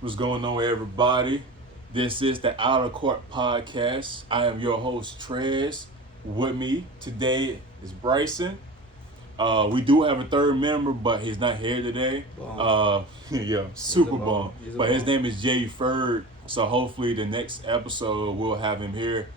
What's going on, everybody? This is the Outer Court Podcast. I am your host, Trez. With me today is Bryson. We do have a third member, but he's not here today. Yeah, super bum. But his name is Jay Ferd. So hopefully the next episode we'll have him here.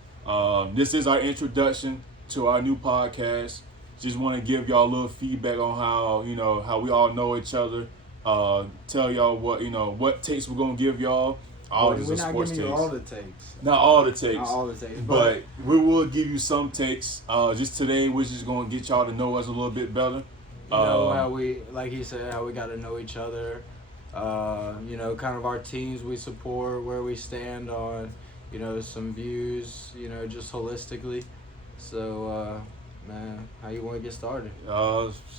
This is our introduction to our new podcast. Just want to give y'all a little feedback on how we all know each other. Tell y'all what takes we're gonna give y'all. We're not giving you all the takes. Not all the takes. Not all the takes. But we will give you some takes. Just today, we're just gonna get y'all to know us a little bit better. You know how we, like he said, how we got to know each other. Kind of our teams we support, where we stand on, some views, just holistically. So, man, how you want to get started?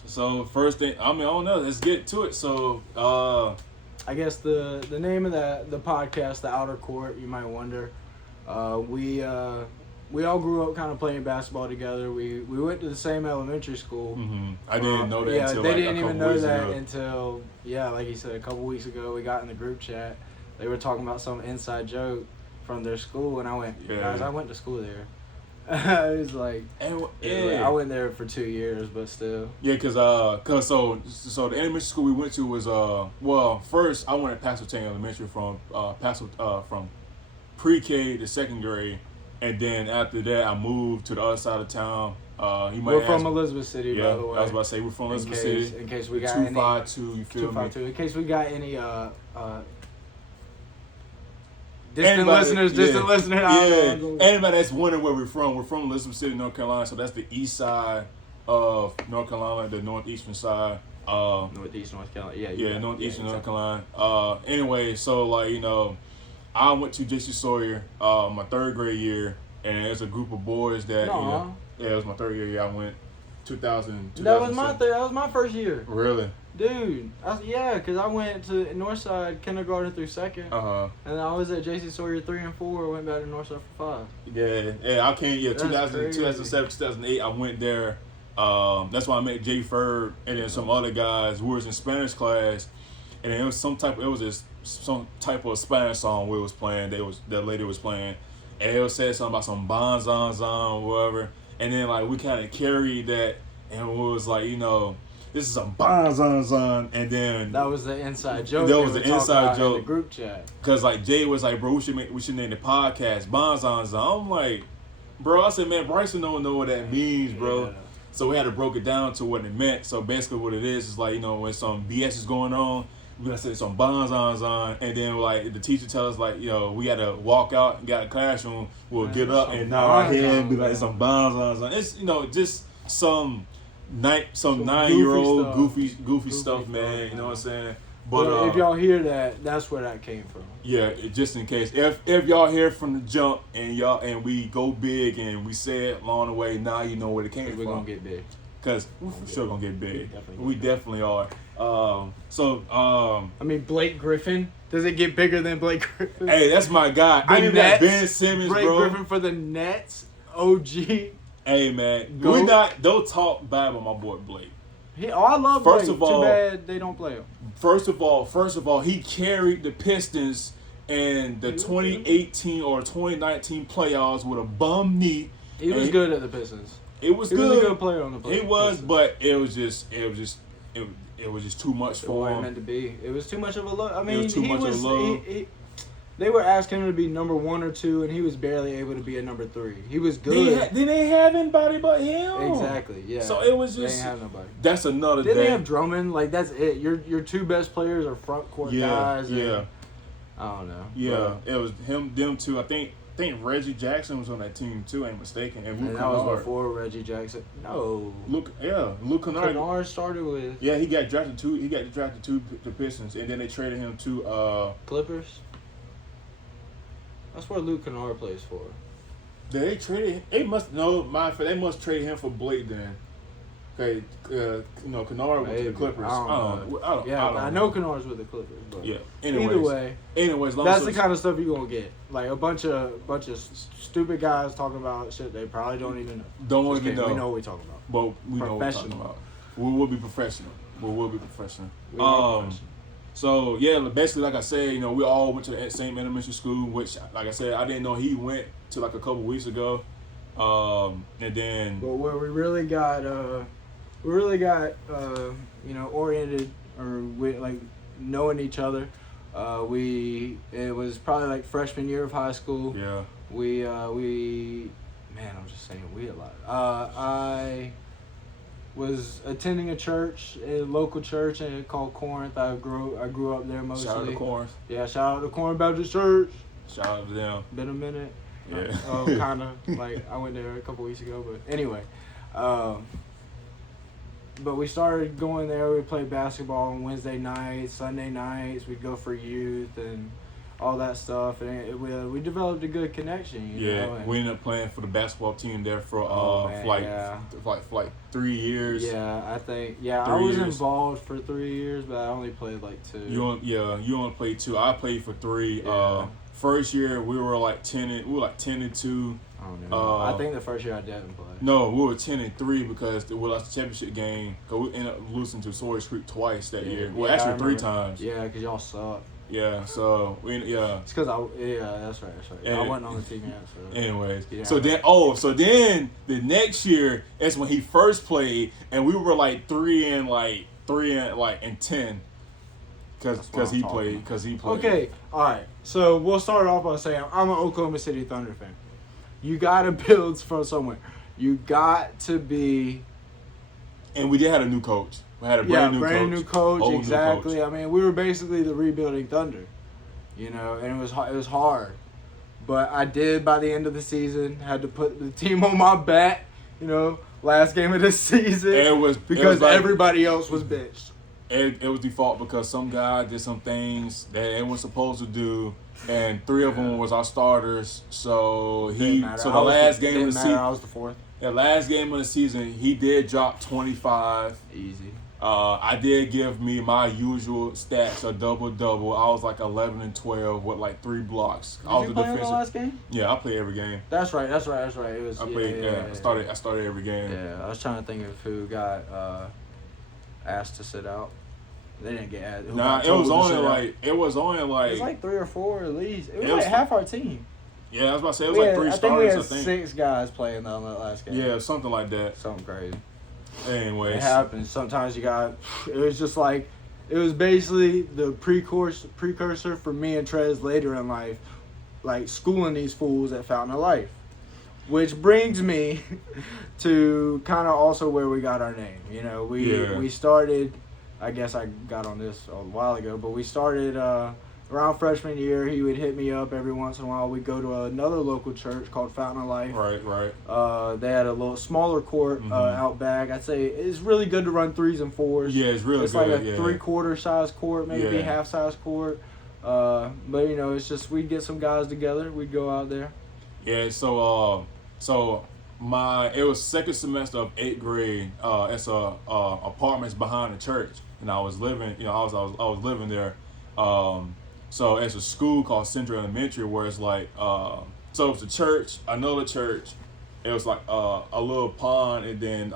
So first thing, I don't know. Let's get to it. So, I guess the name of the podcast, The Outer Court, you might wonder. We all grew up kind of playing basketball together. We went to the same elementary school. Mm-hmm. I didn't know that until they like didn't a even couple know weeks that ago. until, like you said, a couple weeks ago. We got in the group chat. They were talking about some inside joke from their school, and I went, guys, I went to school there. It was like, I went there for 2 years, but still. Yeah, cause so the elementary school we went to was first I went at Pasadena Elementary from pre-K to second grade, and then after that I moved to the other side of town. We're from Elizabeth City, by the way. I was about to say we're from Elizabeth City. In case we got 252, you feel me? In case we got any distant listeners. Yeah, anybody that's wondering where we're from Elizabeth City, North Carolina. So that's the east side of North Carolina, the northeastern side. Northeast North Carolina. Yeah, northeastern North Carolina. Anyway, so I went to J.C. Sawyer my third grade year, and there's a group of boys that it was my third year. Yeah, I went 2000. That was my first year. Really? Dude, because I went to Northside kindergarten through second, and then I was at J.C. Sawyer 3 and 4. Went back to Northside for 5. Yeah, I came. Yeah, 2007, 2008. I went there. That's why I met Jay Ferd and then some other guys who was in Spanish class, and then it was some type of Spanish song we was playing. That lady was playing, and it said something about some bonzon whatever, and then like we kind of carried that, and it was like this is a bonzon, and then that was the inside joke. That was the inside joke in the group chat. Cause like Jay was like, bro, we should name the podcast bonzon. I'm like, bro, I said, man, Bryson don't know what that means, bro. Yeah. So we had to broke it down to what it meant. So basically what it is like, when some BS is going on, we're gonna say some bonzons, and then like the teacher tell us like, we gotta walk out and got a classroom, we'll get up and nod our head and be like some bonzons. It's just some 9-year-old goofy stuff, man. You know what I'm saying? But if y'all hear that, that's where that came from. Yeah, just in case. If y'all hear from the jump and we go big and we say it along the way, now you know where it came from. We're gonna get big. Cause we're for sure gonna get big. We definitely are. Blake Griffin. Does it get bigger than Blake Griffin? Hey, that's my guy. I even got Ben Simmons, Blake bro. Griffin for the Nets. OG. Hey man, don't talk bad about my boy Blake. I love Blake. First of all, too bad they don't play him. First of all, he carried the Pistons in the 2018 or 2019 playoffs with a bum knee. He was good at the Pistons. He was a good player on the Pistons. He was, but it was just too much for him. Meant to be. It was too much of a look. I mean, it was too much of a load. They were asking him to be number 1 or 2, and he was barely able to be a number 3. He was good. They didn't have anybody but him. Exactly. Yeah. So it was just. They didn't have nobody. That's another. Didn't they have Drummond? Like that's it. Your 2 best players are front court guys. Yeah. I don't know. Yeah, it was them 2. I think Reggie Jackson was on that team too. Ain't mistaken. And that was before Reggie Jackson. No. Luke Kennard. Kennard started with. Yeah, he got drafted to the Pistons, and then they traded him to Clippers. That's where Luke Kennard plays for. They traded. They must trade him for Blake then. Okay, Kennard went to the Clippers. I know Kennard's with the Clippers. But yeah. Anyways, that's the kind of stuff you're gonna get. Like a bunch of stupid guys talking about shit they probably don't even know. Don't even know. We know what we're talking about. But we know what we're talking about. We will be professional. We are professional. So yeah, basically, like I said, you know, we all went to the same elementary school, which, like I said, I didn't know he went to like a couple weeks ago. And then But where we really got, you know, oriented or we like knowing each other. It was probably like freshman year of high school. yeah, Man, I'm just saying we a lot. I was attending a local church called Corinth. I grew up there mostly. shout out to Corinth. Yeah, shout out to Corinth Baptist Church. Shout out to them. Been a minute. Yeah. Kind of. Like, I went there a couple weeks ago, but anyway. But we started going there. We played basketball on Wednesday nights, Sunday nights. We'd go for youth and all that stuff. And we developed a good connection, you know. And we ended up playing for the basketball team there for for like 3 years. Yeah, I think. Yeah, 3 I was years. involved for 3 years, but I only played like 2. You only played 2. I played for 3. Yeah. First year we were like 10-2. I don't know. I think the first year I didn't play. No, we were 10-3 because we lost the championship game. Cause we ended up losing to Sawyers Creek twice that year. Well, Yeah, I actually 3 remember. times. Yeah, because y'all suck. Yeah, so It's because that's right. And- I wasn't on the team yet, so. anyways. Yeah. So then the next year that's when he first played, and we were like 3-10 because he played. Okay, all right. So we'll start off by saying I'm an Oklahoma City Thunder fan. You got to build from somewhere. You got to be. And we did have a new coach. We had a brand new coach. Whole new Exactly. coach. I mean, we were basically the rebuilding Thunder, you know, and it was hard. But I did, by the end of the season, had to put the team on my back, you know, last game of the season. Because everybody else was benched. It was default because some guy did some things that they weren't supposed to do, and 3 of them was our starters. So the last game of the season, I was the 4th. The last game of the season, he did drop 25. Easy. I did give me my usual stats, a double-double. I was like 11-12 with like 3 blocks. Did I was you the play in the last game? Yeah, I play every game. That's right. It was. I played. I started every game. Yeah, I was trying to think of who got asked to sit out. They didn't get asked. Nah, it was only like it was like 3 or 4 at least. It was like half our team. Yeah, I was about to say it was like 3 starters. I think we had 6 guys playing on that last game. Yeah, something like that. Something crazy. Anyways, It happens. Sometimes it was just like, it was basically the precursor for me and Trez later in life, like schooling these fools at Fountain of Life. Which brings me to kind of also where we got our name. You know, we started, I guess I got on this a while ago, but we started around freshman year. He would hit me up every once in a while. We'd go to another local church called Fountain of Life. Right. They had a little smaller court out back. I'd say it's really good to run 3s and 4s. Yeah, it's really good. It's like a 3/4 size court, maybe half size court. But you know, it's just we'd get some guys together. We'd go out there. Yeah. So it was second semester of 8th grade. It's apartments behind the church, and I was living. You know, I was living there. So it's a school called Central Elementary, where it's like, so it's a church, another church. It was like a little pond, and then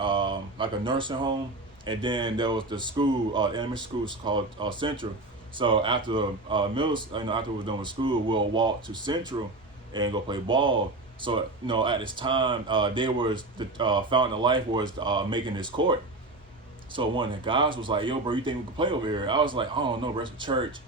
like a nursing home, and then there was the school, elementary school called Central. So after after we're done with school, we'll walk to Central and go play ball. So you know, at this time, Fountain of Life was making this court. So one of the guys was like, "Yo, bro, you think we can play over here?" I was like, "I don't know, bro, it's a church.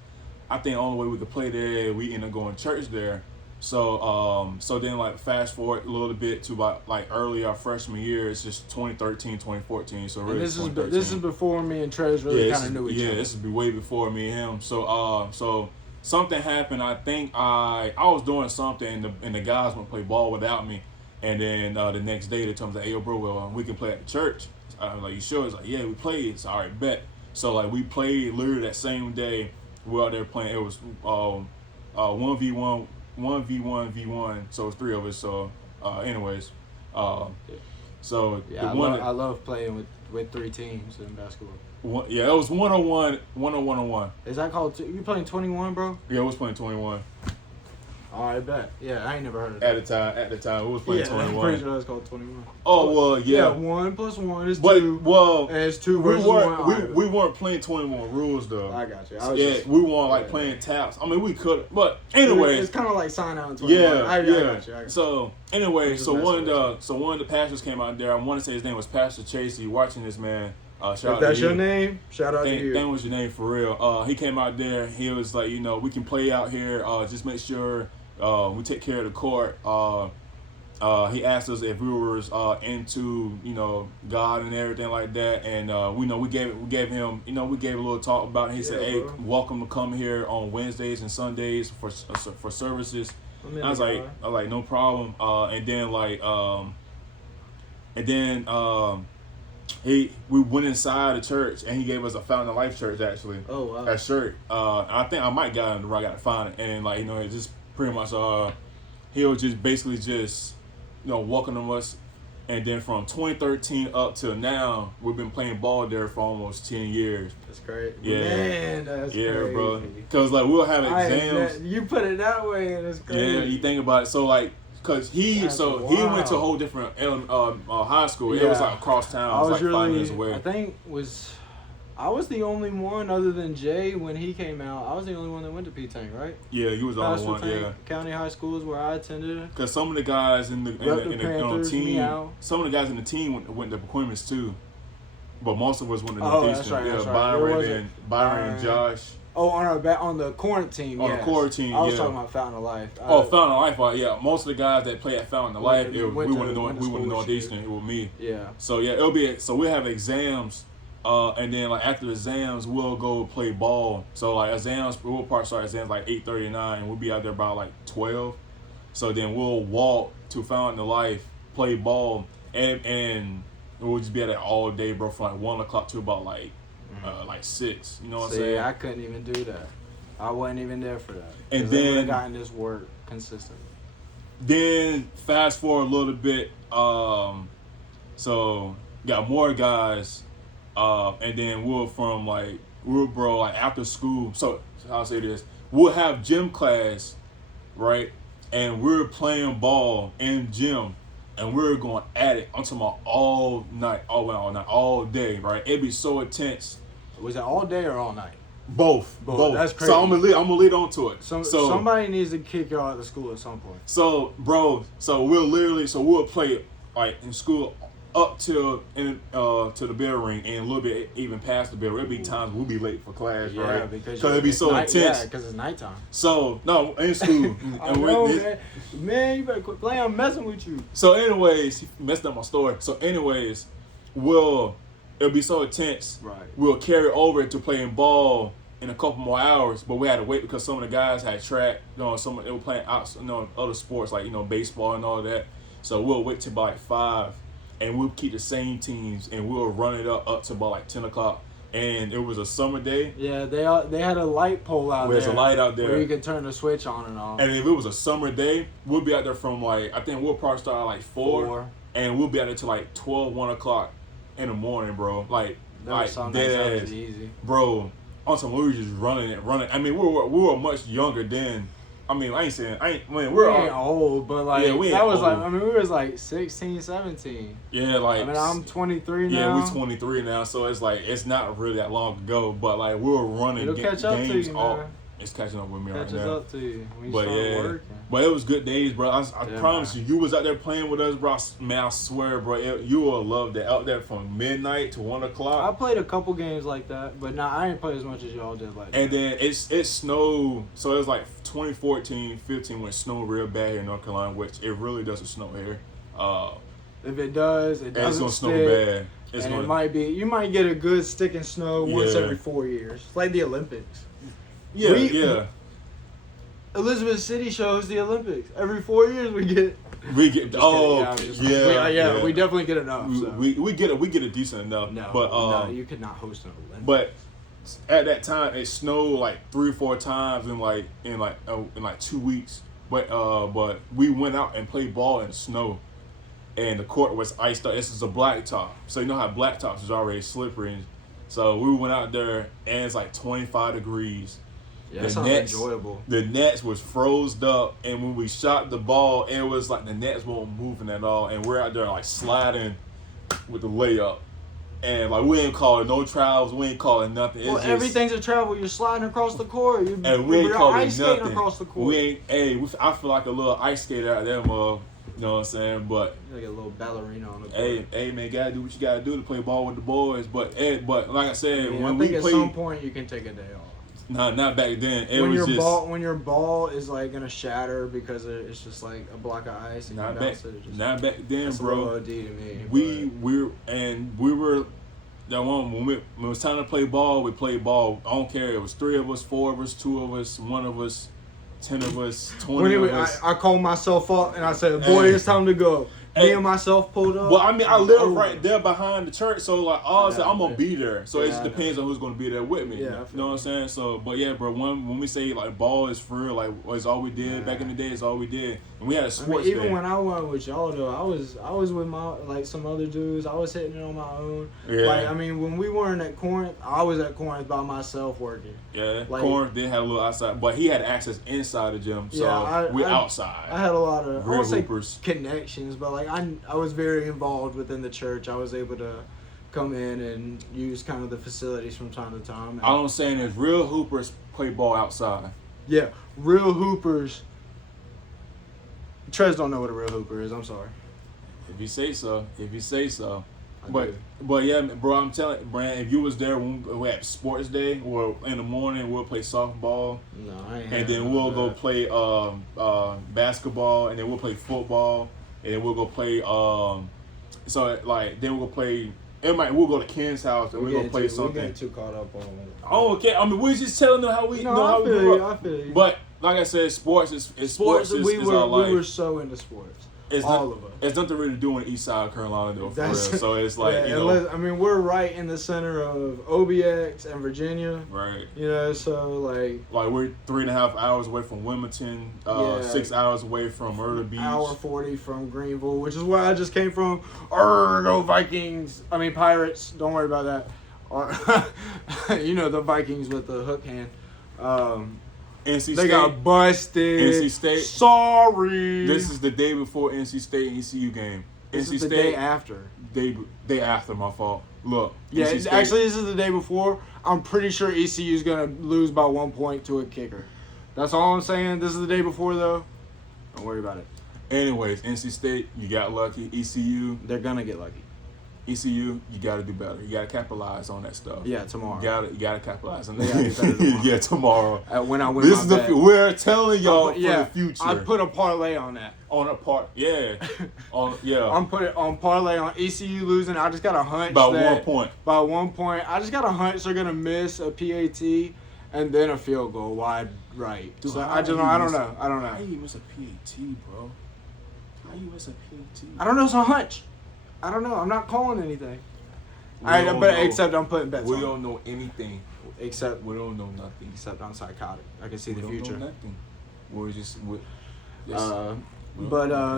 I think the only way we could play there, we end up going to church there." So then like fast forward a little bit to about like early our freshman year. It's just 2013, 2014. So really, and this is before me and Trez really kind of knew each other. Yeah, this is way before me and him. So something happened. I think I was doing something, and the guys went to play ball without me. And then the next day they told me, "Hey, yo, bro, well, we can play at the church." I was like, "You sure?" It's like, "Yeah, we played." It's all right, bet. So like we played literally that same day. We were out there playing. It was 1v1, 1v1v1. So it was 3 of us. So anyways, so yeah, I love playing with 3 teams in basketball. It was 101 on 1. Is that called? You playing 21, bro? Yeah, I was playing 21. Oh, I bet. Yeah, I ain't never heard of at that. the time, we was playing Yeah, I'm 21. pretty sure that's called 21. Oh well, yeah. 1 + 1 is But 2. well, And it's 2 we versus 1. weren't playing 21 rules though. I got you. We weren't like playing taps. I mean, we could, but anyway, it's kind of like sign out in 21. yeah, I got you. So anyway, Just so messing one of the pastors came out there. I want to say his name was Pastor Chasey. Watching this man, shout If out that's to your you. name, shout out to you. That was your name for real. He came out there. He was like, we can play out here. Just make sure we take care of the court. He asked us if we were into God and everything like that, and we gave him a little talk about it. He said, "Hey, bro. welcome to come here on Wednesdays and Sundays for services." I was like, no problem. We went inside the church and he gave us a Fountain of Life church actually. Oh wow. A shirt. I think I might got it where I got to find it, and it just pretty much he was just basically just welcoming us, and then from 2013 up till now we've been playing ball there for almost 10 years. That's great. Yeah. Man, that's crazy. Bro. Because we'll have exams. You put it that way, and it's crazy. Yeah, you think about it. So because he went to a whole different high school. It was like across town. It was like 5 minutes away. I think I was the only one other than Jay when he came out. I was the only one that went to P-Tank, right? Yeah, you was the only one. Yeah. County High School is where I attended. Because some of the guys in the team, meow. some of the guys in the team went to Pacoima too, but most of us went to Oh, Northeastern. that's right. Byron and Josh. Oh, on the quarantine. On the quarantine, I was talking about Fountain of Life. Fountain of Life. Yeah, most of the guys that play at Fountain of Life, we went to Northeastern. It was me. Yeah. So yeah, we'll have exams. And then after the exams, we'll go play ball. So we'll start exams 8:39, and we'll be out there by 12. So then we'll walk to Fountain of Life, play ball, and we'll just be at it all day, bro, from 1 o'clock to about 6. You know what I'm saying? I couldn't even do that. I wasn't even there for that. And then I then gotten this work consistently. Then fast forward a little bit, so got more guys. And then after school. So I'll say this: we'll have gym class, right? And we're playing ball in gym, and we're going at it. I'm talking about all night, all day, right? It'd be so intense. Was it all day or all night? Both. That's crazy. So I'm gonna lead on to it. Somebody needs to kick y'all out of school at some point. So, bro, we'll play in school up till to the bell ring, and a little bit even past the bell. There'll be times we'll be late for class, right? Because it'll be so intense. Yeah, because it's nighttime. So no, in school. I know, man, you better quit playing. I'm messing with you. So, anyways, he messed up my story. So, anyways, it'll be so intense. Right. We'll carry over to playing ball in a couple more hours, but we had to wait because some of the guys had track. They were playing other sports baseball and all that. So we'll wait till about 5. And we'll keep the same teams, and we'll run it up to about 10 o'clock. And it was a summer day. Yeah, they had a light pole out there. There's a light out there. Where you could turn the switch on and off. And if it was a summer day, we'll be out there from I think we'll probably start at 4. And we'll be out there till 12, 1 o'clock in the morning, bro. Dead ass. Easy. Bro, on some we were just running. I mean, we were much younger then. I mean, we ain't old, but we was 16, 17. Yeah, I'm 23 now. Yeah, we're 23 now, so it's not really that long ago, but we were running. It'll catch up to you, man. It's catching up with me right now. Catches up to you when you start working. But it was good days, bro. I promise you was out there playing with us, bro. Man, I swear, bro, you will love that out there from midnight to 1 o'clock. I played a couple games like that, but I didn't play as much as y'all did And then it snowed, so it was 2014, 15 when it snowed real bad here in North Carolina, which it really doesn't snow here. If it does, it doesn't it's gonna stick, snow bad. It might be. You might get a good stick and snow once every 4 years. It's like the Olympics. Yeah. Elizabeth City shows the Olympics. Every 4 years we get. We definitely get enough. So. We get a decent enough. No, you could not host an Olympics. But at that time, it snowed 3 or 4 times in 2 weeks. But we went out and played ball in the snow, and the court was iced up. This is a blacktop, so you know how blacktops is already slippery. So we went out there, and it's 25 degrees. Yeah, that sounds enjoyable. The nets was froze up, and when we shot the ball, it was like the nets weren't moving at all, and we're out there like sliding with the layup. And like we ain't calling no travels, we ain't calling nothing. Well, everything's a travel. You're sliding across the court. And we ain't calling ice nothing. Skating across the court. We ain't. Hey, I feel like a little ice skater out there, mug. You know what I'm saying? But like a little ballerina on the court. Hey, man, gotta do what you gotta do to play ball with the boys. But like I said, when I we think played, at some point you can take a day off. Nah, not back then. When your ball is like gonna shatter because it's just like a block of ice and not you back, bounce it. not back then, that's bro. A little OD to me. We were that one when it was time to play ball. We played ball. I don't care. It was 3 of us, 4 of us, 2 of us, 1 of us, 10 of us, 20 of us. I called myself up and I said, "Boy, it's time to go." Me and myself pulled up. Well, I mean, I live right there behind the church, so like, honestly, I'm gonna be there. So it Yeah, just depends on who's gonna be there with me. Yeah, You know what I'm saying? So, but yeah, bro, when we say like ball is for real, like it's all we did back in the day. It's all we did, and we had a sports even day. when I went with y'all though, I was with my like some other dudes. I was hitting it on my own. Yeah. Like I mean, when we weren't at Corinth, I was at Corinth by myself working. Yeah, like, Corinth did have a little outside, but he had access inside the gym, so we outside. I had a lot of real I won't say hoopers connections, but like I was very involved within the church. I was able to come in and use kind of the facilities from time to time. And all I'm saying is real hoopers play ball outside. Yeah, real hoopers. Trez don't know what a real hooper is. I'm sorry. If you say so. I But do. but yeah, bro, I'm telling Brand, if you was there when we had sports day, or in the morning we'll play softball, No, I ain't. and then we'll go play basketball, and then we'll play football, and then we'll go play so like then we'll play. We'll go to Ken's house and we're gonna play something. We're getting too caught up on. Oh, okay. I mean, we're just telling them how we No, know how I we feel grew you. up. I feel you. But like I said, sports is sports is we our life. were so into sports. All of us. It's nothing really to do in the East Side of Carolina though, for real. That's- So it's like Yeah, I mean, we're right in the center of OBX and Virginia. right. You know, so like Like we're 3.5 hours away from Wilmington, 6 hours away from Myrtle Beach. hour 40 from Greenville, which is where I just came from. Go Vikings! I mean Pirates. Don't worry about that. You know the Vikings with the hook hand. NC They State. got busted. NC State. Sorry. This is the day before NC State and ECU game. This NC is the State day after. day after, my fault. Look. Yeah, NC State- actually, this is the day before. I'm pretty sure ECU is gonna lose by 1 point to a kicker. That's all I'm saying. This is the day before, though. Don't worry about it. Anyways, NC State, you got lucky. They're gonna get lucky. ECU, you got to do better. You got to capitalize on that stuff. Yeah, tomorrow. You got to capitalize on They gotta do better that. tomorrow. Yeah, tomorrow. When I win This my is bet. we're telling y'all Yeah, for the future. I put a parlay on that. on a part. Yeah. I'm putting on parlay on ECU losing. I just got a hunch By that 1 point. By 1 point, I just got a hunch they're gonna miss a PAT and then a field goal wide right. Dude, So how I don't know. How you miss a PAT, bro? How you miss a PAT? I don't know. It's a hunch. I don't know. I'm not calling anything. Except I'm putting bets. We on. don't know anything. Except We don't know nothing. Except I'm psychotic. I can see We the don't future. know nothing. We're just.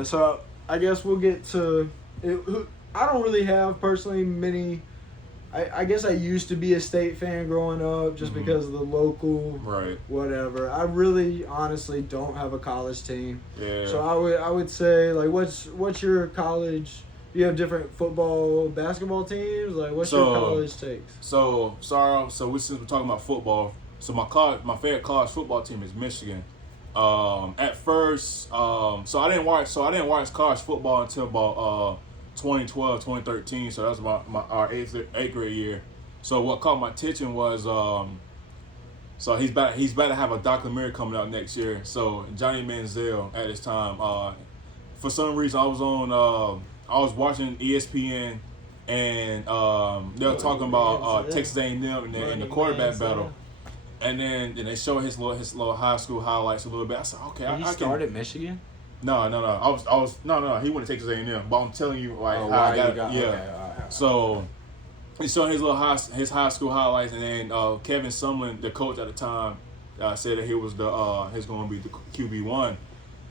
So I guess we'll get to. I don't really have personally many. I guess I used to be a State fan growing up just because of the local. Right. Whatever. I really, honestly, don't have a college team. Yeah. So I would say like, what's your college? You have different football, basketball teams. Like, what's your college takes? So since we're talking about football, so my favorite college football team is Michigan. At first, so I didn't watch college football until about 2012, 2013. So that was our eighth grade year. So what caught my attention was so he's about to have a documentary coming out next year. So Johnny Manziel at this time, for some reason I was watching ESPN and they were talking about Texas A&M and the quarterback battle. And then they show his little high school highlights a little bit. I said, okay, I started at Michigan. No. I was no. He went to Texas A&M, but I'm telling you like how I got yeah. Okay, So he's showing his high school highlights, and then Kevin Sumlin, the coach at the time, said that he was he's going to be the QB1.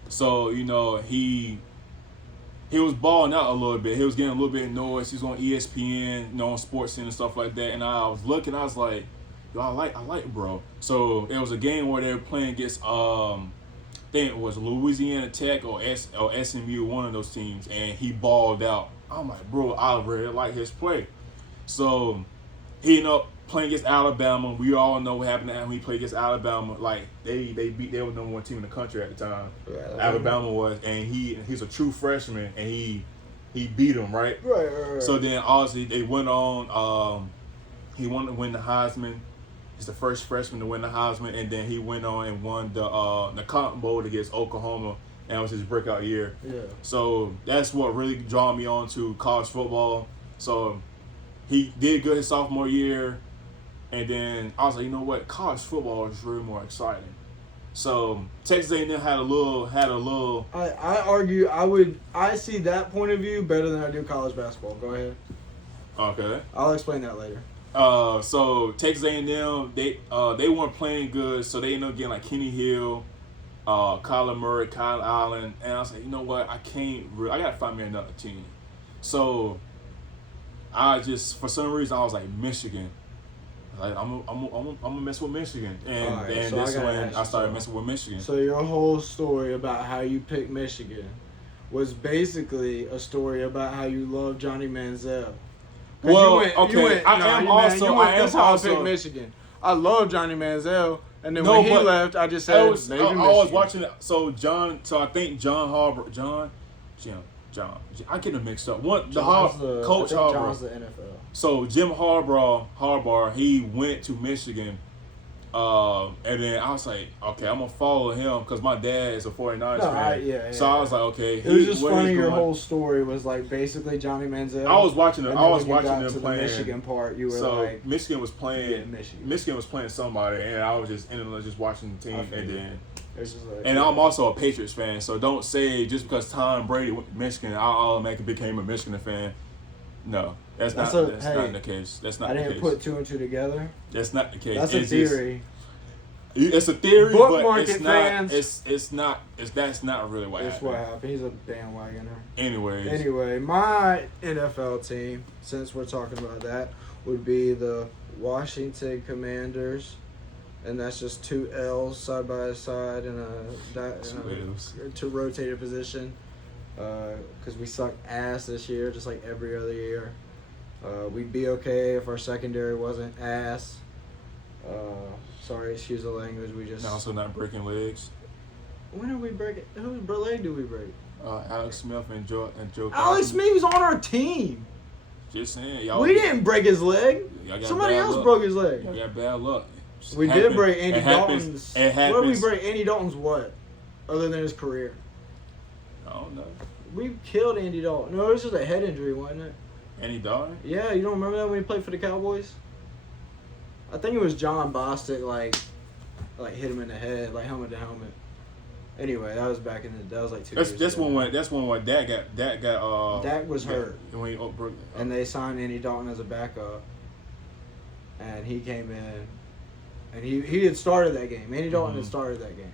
So he was balling out a little bit. He was getting a little bit of noise. He was on ESPN, on SportsCenter and stuff like that. And I was looking. I was like, yo, I like bro. So it was a game where they were playing against I think it was Louisiana Tech or SMU, one of those teams, and he balled out. I'm like, bro, I really like his play. So he ended up playing against Alabama. We all know what happened when he played against Alabama. Like they were the number one team in the country at the time. Yeah, Alabama was, and he's a true freshman, and he beat him, right? Right. So then obviously they went on. He won to win the Heisman. He's the first freshman to win the Heisman, and then he went on and won the Cotton Bowl against Oklahoma, and it was his breakout year. Yeah. So that's what really drew me on to college football. So he did good his sophomore year, and then I was like, you know what, college football is really more exciting. So Texas A&M had a little. I argue I see that point of view better than I do college basketball. Go ahead. Okay. I'll explain that later. So Texas A&M, they weren't playing good, so they ended up getting like Kenny Hill, Kyler Murray, Kyle Allen, and I was like, you know what, I gotta find me another team. So I just, for some reason, I was like Michigan. Like I'm gonna mess with Michigan, and Alright, then so that's I gotta when ask I you started something. messing with Michigan. So your whole story about how you picked Michigan was basically a story about how you love Johnny Manziel. Well, you okay, I am also. That's how I picked Michigan. I love Johnny Manziel, and then No, when he but left, I just I said was maybe Michigan. watching it. So I think John Harbaugh, I get them mixed up. Coach Harbaugh. John's the NFL. So Jim Harbaugh, he went to Michigan, and then I was like, okay, I'm gonna follow him because my dad is a 49ers fan. So I was like, okay. It was just funny. Your whole story was like basically Johnny Manziel. I was watching them. And I then was when you watching got them to playing. the Michigan part, you were So like, Michigan was playing. Yeah, Michigan. Michigan was playing somebody, and I was just ended up just watching the I team, feel and you. then. it's just like, And I'm also a Patriots fan, so don't say just because Tom Brady went to Michigan, I automatically became a Michigan fan. No, that's not the case. That's not I the didn't case. put two and two together. That's not the case. That's a theory. It's a theory, Bookmark but it's it, not. fans. That's not really what That's what happened. happened. He's a bandwagoner. Anyways, Anyway, my NFL team, since we're talking about that, would be the Washington Commanders. And that's just two L's side by side in to rotate a position. Because we suck ass this year, just like every other year. We'd be okay if our secondary wasn't ass. Sorry, excuse the language. We just. and also not breaking legs. When did we break it? Whose leg did we break? Alex Smith and Joe. Alex Smith was on our team. Just saying, y'all. We didn't break his leg. Y'all got Somebody bad else luck. broke his leg. Y'all got bad luck. We did break Andy It happens. Dalton's. It happens. What did we break Andy Dalton's what? Other than his career. I don't know. We killed Andy Dalton. No, it was just a head injury, wasn't it? Andy Dalton? Yeah, you don't remember that when he played for the Cowboys? I think it was John Bostic, like hit him in the head, like helmet to helmet. Anyway, that was back in that was like 2 years ago. That's when Dak got Dak was hurt. When he broke. And they signed Andy Dalton as a backup. And he came in. And he had started that game. Andy Dalton had started that game.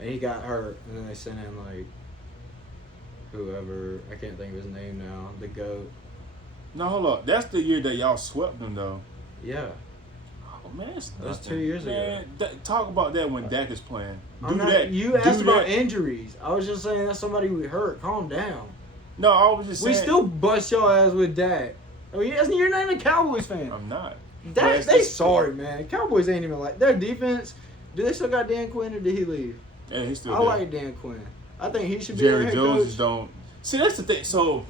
And he got hurt. And then they sent in, like, whoever. I can't think of his name now. The GOAT. No, hold up. That's the year that y'all swept them, though. Yeah. Oh, man, that's That's 2 years ago. Talk about that when Dak is playing. You asked about injuries. I was just saying that's somebody we hurt. Calm down. No, I was just saying. We still bust your ass with Dak. I mean, you're not even a Cowboys fan. I'm not. Dak, they sorry, man. Cowboys ain't even like their defense. Do they still got Dan Quinn or did he leave? Yeah, he's still I there. like Dan Quinn. I think he should be Jerry a head Jones coach. don't. See, that's the thing. So,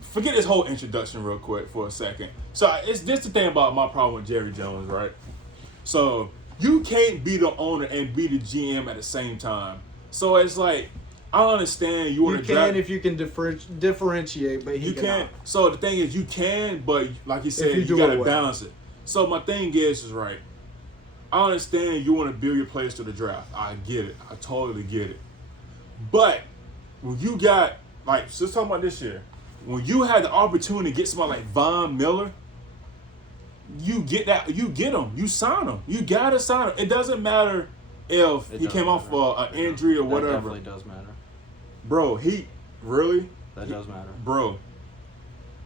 forget this whole introduction real quick for a second. So, it's just the thing about my problem with Jerry Jones, right? So, you can't be the owner and be the GM at the same time. So, it's like, I understand you want to draft. if you can differentiate, but You can't. So, the thing is, you can, but like you said, you you do got it to well. balance it. So, my thing is right. I understand you want to build your players to the draft. I get it. I totally get it. But when you got, like, so let's talk about this year. When you had the opportunity to get somebody like Von Miller, you get him. You sign him. You got to sign him. It doesn't matter if he came off an injury or whatever. That definitely does matter. Bro, really? That does matter. Bro,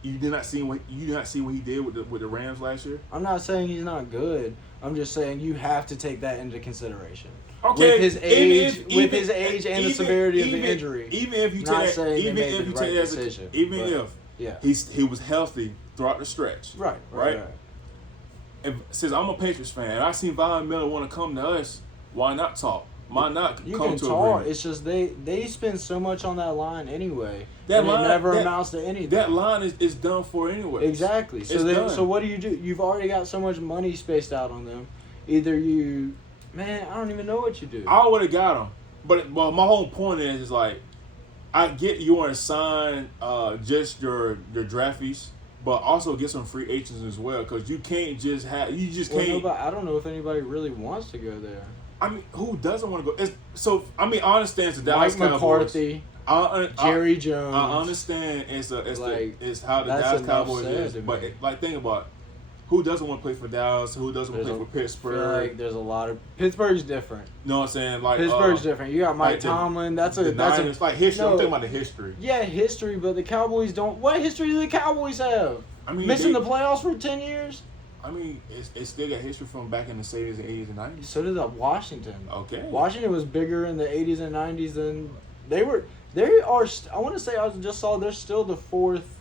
you did not see what he did with the Rams last year? I'm not saying he's not good. I'm just saying you have to take that into consideration. Okay, With his age, even and the severity of the injury. Even if you Not take saying that, they even made if the you right take that, decision, even but, if yeah. he was healthy throughout the stretch, right? And since I'm a Patriots fan and I seen Von Miller want to come to us, why not talk? Why not You come can to talk. agreement? It's just they spend so much on that line anyway. That and line- it never that- amounts to anything. That line is done for anyway. Exactly. It's done. So what do? You've already got so much money spaced out on them. Either I don't even know what you do. I would have got him, but my whole point is like, I get you want to sign just your draftees, but also get some free agents as well, because you can't just have can't. I don't know if anybody really wants to go there. I mean, who doesn't want to go? I I understand it's the Dallas Mike Cowboys. McCarthy, I Jerry Jones. I understand it's how the that's Dallas enough Cowboys said is, to but me. think about it. Who doesn't want to play for Dallas? Who doesn't want to play for I feel Pittsburgh? like there's a lot of Pittsburgh's different. You know what I'm saying? Like Pittsburgh's different. You got Mike like the- Tomlin. That's the a Niners, like history. no. I'm talking about the history. Yeah, history, but the Cowboys don't. What history do the Cowboys have? I mean, Missing they- the playoffs for 10 years? I mean, it's still got history from back in the 70s and 80s and 90s. So did Washington. Okay. Washington was bigger in the 80s and 90s than they were. They are. I want to say I just saw they're still the fourth,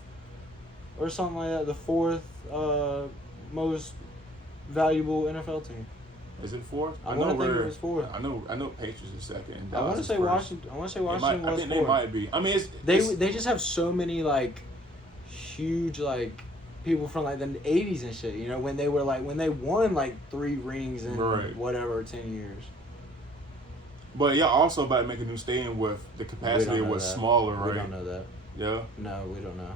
or something like that. The fourth most valuable NFL team. Is it fourth? I want to think it was fourth. I know Patriots is second. And I want Dallas to is say first. Washington. I want to say They Washington might, I was think fourth. they might be. I mean, They just have so many like huge like people from like the 80s and shit. You know when they won like 3 rings in Right. whatever 10 years. But y'all also about to make a new stadium with the capacity know was that. smaller, right? We don't know that. Yeah. No, we don't know.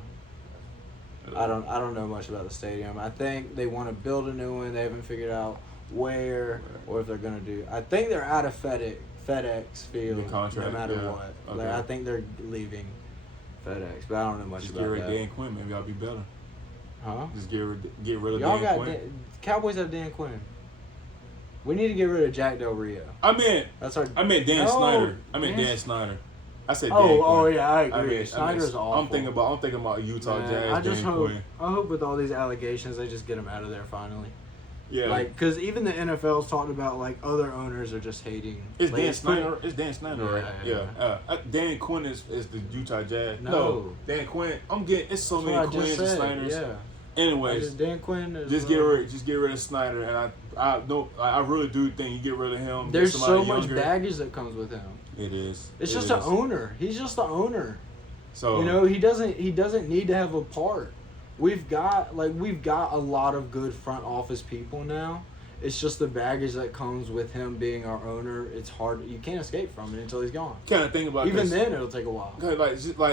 I don't know much about the stadium. I think they want to build a new one. They haven't figured out where or if they're gonna do. I think they're out of FedEx Field. The contract, no matter yeah. what. Okay. Like, I think they're leaving FedEx, but I don't know much Just get about rid of that. Dan Quinn. Maybe I'll be better. Huh? Just get rid of Y'all Dan got Quinn. Cowboys have Dan Quinn. We need to get rid of Jack Del Rio. I meant Dan No, Snyder. I meant Dan- Dan Snyder. I said Dan Oh Quinn. yeah, I agree. I mean, Snyder's awful. I'm thinking about Utah Man, Jazz. I just Dan hope. Quinn. I hope with all these allegations, they just get him out of there finally. Yeah. Like, because even the NFL's talking about like other owners are just hating. It's like, Dan Snyder. It's Dan Snyder, right? Yeah. Yeah. Dan Quinn is the Utah Jazz. No. Dan Quinn. I'm getting. It's so That's many what I Quinns just and said. Snyders. Yeah. Anyways, Dan Quinn is. just get rid of Snyder, and I really do think you get rid of him. get There's so somebody much younger. baggage that comes with him. It is. It's It just is. an owner. He's just the owner. So You know, he doesn't need to have a part. We've got a lot of good front office people now. It's just the baggage that comes with him being our owner. It's hard. You can't escape from it until he's gone. kind of think about Even this. then, it'll take a while. Okay,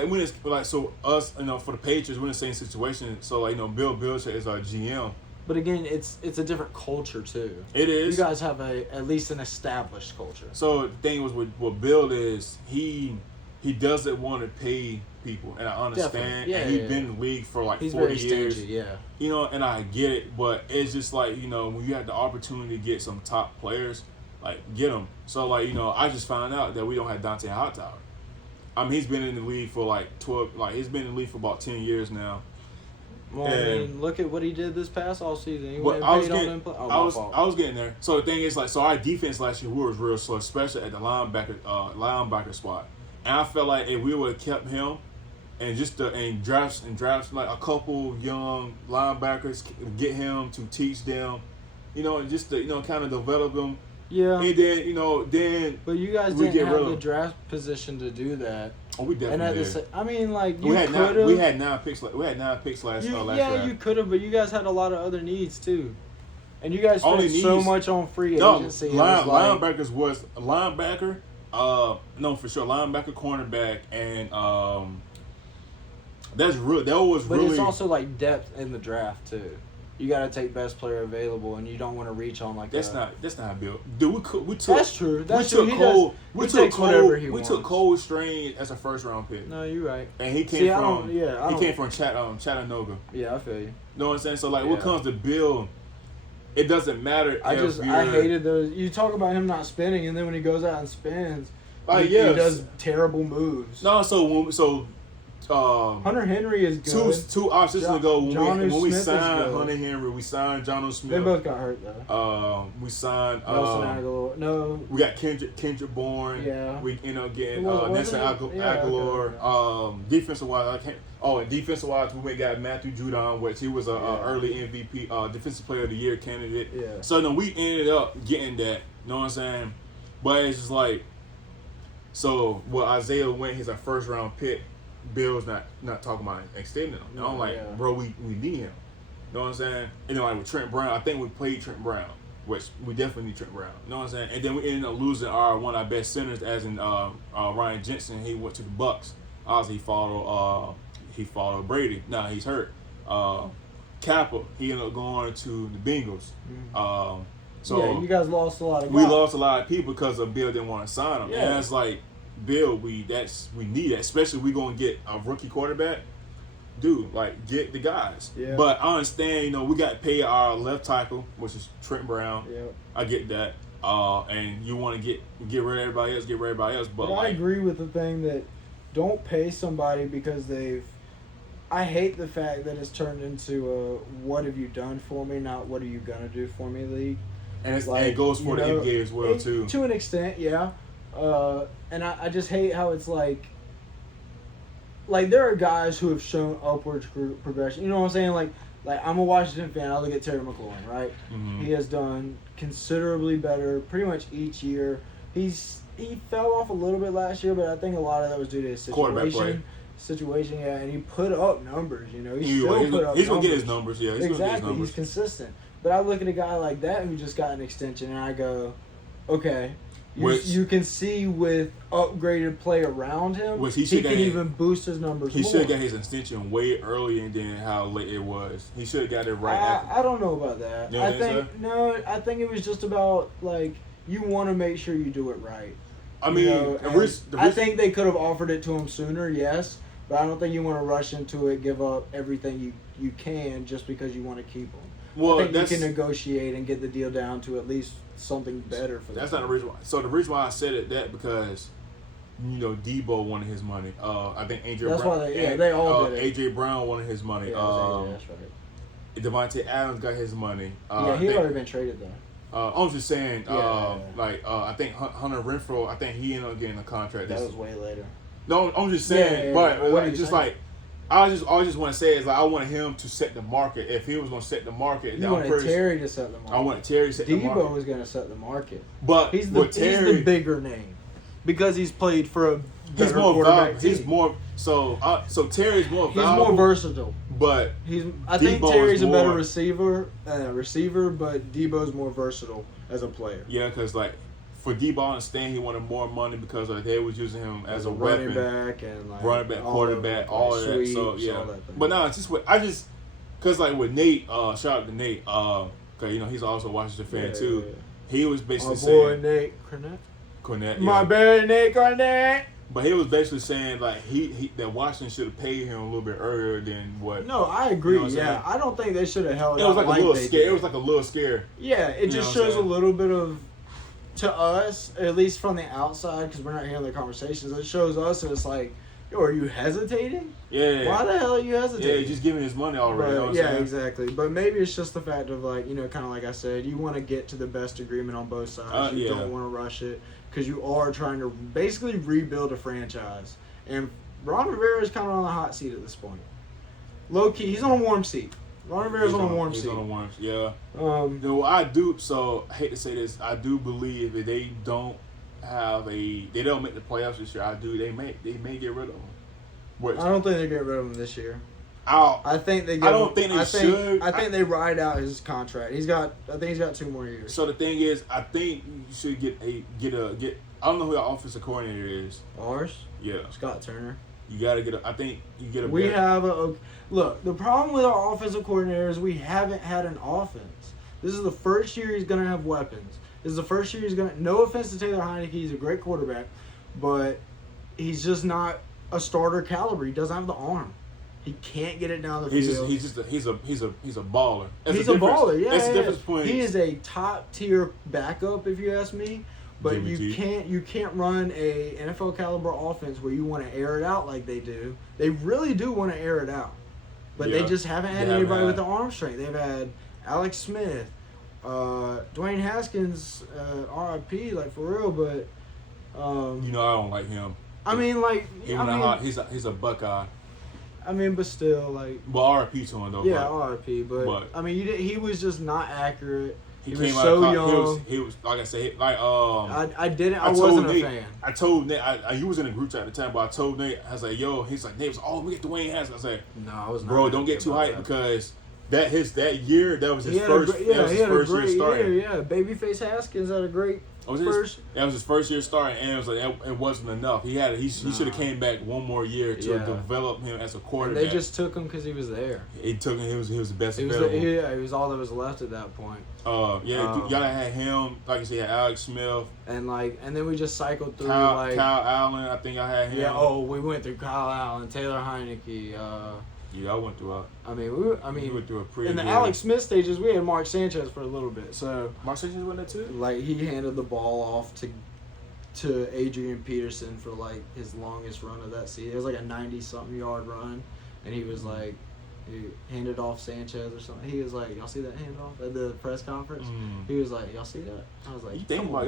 when it's so us, for the Patriots, we're in the same situation. So Bill Belichick is our GM. But again, it's a different culture too. It is. You guys have at least an established culture. So the thing was with what Bill is, he doesn't want to pay people, and I understand. Definitely. Yeah, and he's yeah, been in the league for like He's 40 very years. stingy, yeah. And I get it, but it's just like when you have the opportunity to get some top players, like get them. So I just found out that we don't have Dante Hightower. I mean, he's been in the league for like 12. Like he's been in the league for about 10 years now. Well, I mean, look at what he did this past all season. He But went I was paid on getting, them. I was getting there. So the thing is, so our defense last year was real slow, especially at the linebacker spot. And I felt like if we would have kept him, and drafts like a couple young linebackers, get him to teach them, and just to kind of develop them. Yeah. And then But you guys we didn't get have rid the of- draft position to do that. oh, we And at definitely the did. I mean, like you We had could have. we had 9 picks. We had 9 picks last draft. Yeah, you could have, but you guys had a lot of other needs too, and you guys Only spent so needs- much on free No, agency. It was like- linebackers was linebacker. No, for sure, linebacker, cornerback, and that's real. That was But really. it's also like depth in the draft too. You got to take best player available, and you don't want to reach on like That's a, not built. Dude, we took. That's true. That's we true. took He Cole. does- We he took takes Cole. whatever he We took wants. Cole Strange as a first round pick, No, you're right. and he came See, I from. don't- yeah, I he don't- came from Chattanooga. Yeah, I feel you. You know what I'm saying? So when Yeah. it comes to Bill, it doesn't matter. I if I you're- hated those. You talk about him not spinning, and then when he goes out and spins, Like, he yes. does terrible moves. No, so Hunter Henry is good. two offseasons ago when we Smith is signed good. Hunter Henry, we signed Jonnu Smith. They both got hurt though. We signed Nelson Aguilar. No. We got Kendrick Bourne. Yeah. We getting Wasn't Nelson it? Aguilar. Okay. Defensive wise, I can't. Oh, and defensive wise, we got Matthew Judon, which he was a early MVP, Defensive Player of the Year candidate. Yeah. So then we ended up getting that. You know what I'm saying? But it's just like, so Isaiah Wynn, he's our first round pick. Bill's not talking about extending him. And I'm like, bro, we need him. You know what I'm saying? And then like with Trent Brown, I think we played Trent Brown, which we definitely need Trent Brown. You know what I'm saying? And then we ended up losing one of our best centers, as in Ryan Jensen. He went to the Bucks. Obviously, he followed Brady. Now he's hurt. Kappa, he ended up going to the Bengals. So yeah, you guys lost a lot of guys. We lost a lot of people because Bill didn't want to sign him. Yeah. And it's like, Bill, we need that, especially we gonna get a rookie quarterback. Dude, like, get the guys. Yeah. But I understand, we got to pay our left tackle, which is Trent Brown. Yep. I get that. And you want to get rid of everybody else. But I agree with the thing that don't pay somebody because I hate the fact that it's turned into a what have you done for me, not what are you gonna do for me league. And it goes for the NBA as well too. To an extent, yeah. And I just hate how it's like there are guys who have shown upward progression. You know what I'm saying? Like I'm a Washington fan. I look at Terry McLaurin, right? Mm-hmm. He has done considerably better pretty much each year. He fell off a little bit last year, but I think a lot of that was due to his situation, yeah, and he put up numbers, He's gonna get his numbers, yeah. Exactly, he's consistent. But I look at a guy like that who just got an extension, and I go, okay, you can see with upgraded play around him, he can even boost his numbers more. He should have got his extension way earlier than how late it was. He should have got it right I don't know about that. You know I think it was just about, you want to make sure you do it right. I mean, I think they could have offered it to him sooner, yes, but I don't think you want to rush into it, give up everything you can just because you want to keep him. Well, I think you can negotiate and get the deal down to at least something better for them. That's not the reason why. So the reason why I said it because, Debo wanted his money. I think That's why they all did it. A.J. Brown wanted his money. Yeah, that's right. Devontae Adams got his money. He had already been traded though. I was just saying, I think Hunter Renfrow, I think he ended up getting a contract. That was way later. No, I'm just saying, but just saying? I just want to say is I wanted him to set the market. If he was going to set the market, you wanted Terry to set the market. I wanted Terry to set the market. Debo was going to set the market, but he's the bigger name because he's played for a he's more quarterback team. He's more so Terry's more valuable. He's more versatile. But I think Terry's a better receiver, but Debo's more versatile as a player. Yeah, because for Debo, I understand he wanted more money because they was using him as a weapon, running back, quarterback, all of that. So yeah, but no, it's just because with Nate, shout out to Nate, because he's also a Washington fan too. Yeah. He was basically saying, "My boy Nate Cornett, my boy Nate Cornett." But he was basically saying that Washington should have paid him a little bit earlier than what. No, I agree. I don't think they should have held. It was like a little scare. It was like a little scare. Yeah, it just shows a little bit of, to us, at least from the outside, because we're not hearing the conversations. It shows us that it's like, yo, are you hesitating? Yeah. Why the hell are you hesitating? Yeah, just giving his money already. Exactly. But maybe it's just the fact of kind of like I said, you want to get to the best agreement on both sides. You don't want to rush it. Because you are trying to basically rebuild a franchise. And Ron Rivera is kind of on the hot seat at this point. Low key, he's on a warm seat. Ron Rivera's on a warm seat. He's on a warm seat, yeah. I do, so I hate to say this, I do believe that they don't make the playoffs this year. They may get rid of him. I don't think they get rid of him this year. I think they should. I think they ride out his contract. I think he's got 2 more years. So the thing is, I think you should get. I don't know who our offensive coordinator is. Ours? Yeah. Scott Turner. You gotta get I think you get a. We have look. The problem with our offensive coordinator is we haven't had an offense. This is the first year he's gonna have weapons. This is the first year he's gonna. No offense to Taylor Heineke, he's a great quarterback, but he's just not a starter caliber. He doesn't have the arm. He can't get it down the field. He's a baller. He's a baller. Yeah, That's the difference between. He is a top tier backup, if you ask me. But Jimmy G. you can't run a NFL caliber offense where you want to air it out like they do. They really do want to air it out, but they Yeah. just haven't had They haven't anybody had- with the arm strength. They've had Alex Smith, Dwayne Haskins, RIP, like for real. But You know I don't like him. I mean, like He's a Buckeye. I mean, but still, like Well, RIP to him though. yeah, but RIP. But I mean, he was just not accurate. He was came out so of young. He was like I said, like I told wasn't Nate, a fan. I told Nate, he was in the group chat at the time, but I told Nate, I was like, yo, he's like, Nate was, we get Dwayne Haskins. I said, No, I was not. bro, don't get too hyped because that year, that was his first year starting. Yeah, Babyface Haskins had a great first. That was his first year starting, and it was like it wasn't enough. He should have came back one more year to develop him as a And quarterback. they just took him because he was there. He took him. He was the best He was available. he was all that was left at that point. Y'all had him. Like you said, you had Alex Smith, And then we just cycled through Kyle Allen. I think I had him. Yeah. Oh, we went through Kyle Allen, Taylor Heineke. Yeah, I went through. We went through a pretty in the good- Alex Smith stages, we had Mark Sanchez for a little bit. So Mark Sanchez went there too. like he handed the ball off to Adrian Peterson for like his longest run of that season. It was like a 90-something yard run, and he was like, he handed off Sanchez or something. He was like, y'all see that handoff at the press conference? He was like, y'all see that? I was like, You think about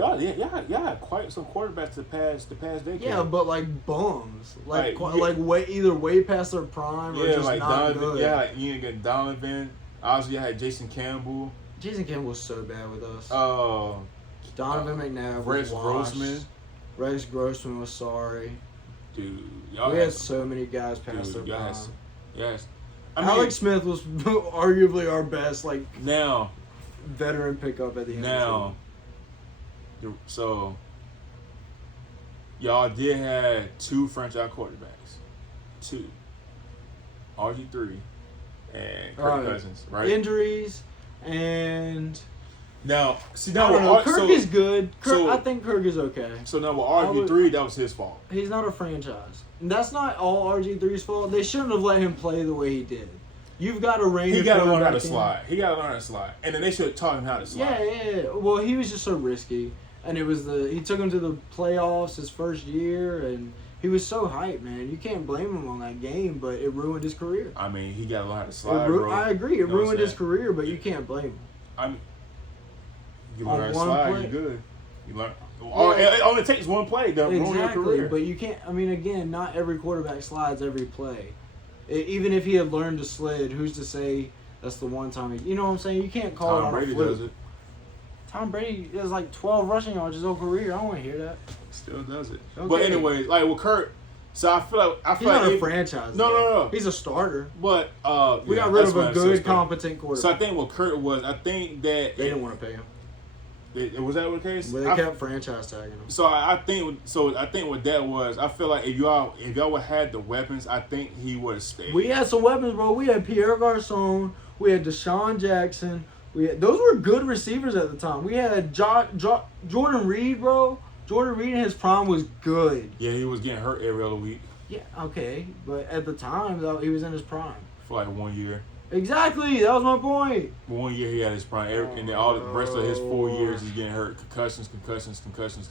y'all had quite some quarterbacks the past decade. yeah, but like bums, like Like, way past their prime or just like not Donovan. good. Yeah, like Ian got Donovan. Obviously, I had Jason Campbell. Jason Campbell was so bad with us. Donovan McNabb Rex was washed. Grossman. Rex Grossman was sorry. Dude, y'all We had had so many guys past their y'all prime. had yes. I mean, Alex Smith was arguably our best now veteran pickup at the end. Now, so y'all did have two franchise quarterbacks, RG3 and Kirk Cousins, right? Injuries and Now, see I now don't know. with Kirk is good. so- I think Kirk is okay. So now with RG3, that was his fault. He's not a franchise. And that's not all RG3's fault. They shouldn't have let him play the way he did. You've got to rein. He got to learn how to quarterback in. slide. He got to learn how to slide, and then they should have taught him how to slide. Yeah. Well, he was just so risky, and he took him to the playoffs his first year, and he was so hyped, man. You can't blame him on that game, but it ruined his career. I mean, he got to learn how to slide, bro. I agree, it You know what I'm ruined his saying? career, but you can't blame him. I mean, you On learn how to one slide, play. you good. You learn. Yeah. It only takes one play to ruin your Exactly, career. but you can't. I mean, again, not every quarterback slides every play. Even if he had learned to slid, who's to say that's the one time you know what I'm saying? You can't call it Tom on Brady a fluke. does it. Tom Brady has like 12 rushing yards his whole career. I don't want to hear that. Still does it. Okay. But anyway, like with Kurt, so I feel like He's not a franchise. No, though. no. He's a starter. But We got rid of a good, competent quarterback. So I think what Kurt was, I think that They didn't want to pay him. was that what the case? But they kept franchise tagging him. So I think what that was. I feel like if y'all would had the weapons, I think he would have stayed. We had some weapons, bro. We had Pierre Garçon. We had Deshaun Jackson. Those were good receivers at the time. We had Jordan Reed, bro. Jordan Reed in his prime was good. Yeah, he was getting hurt every other week Yeah, okay. But at the time, though, he was in his prime. for like 1 year. Exactly. That was my point. 1 year he had his prime, and then all the rest of his 4 years he's getting hurt. Concussions.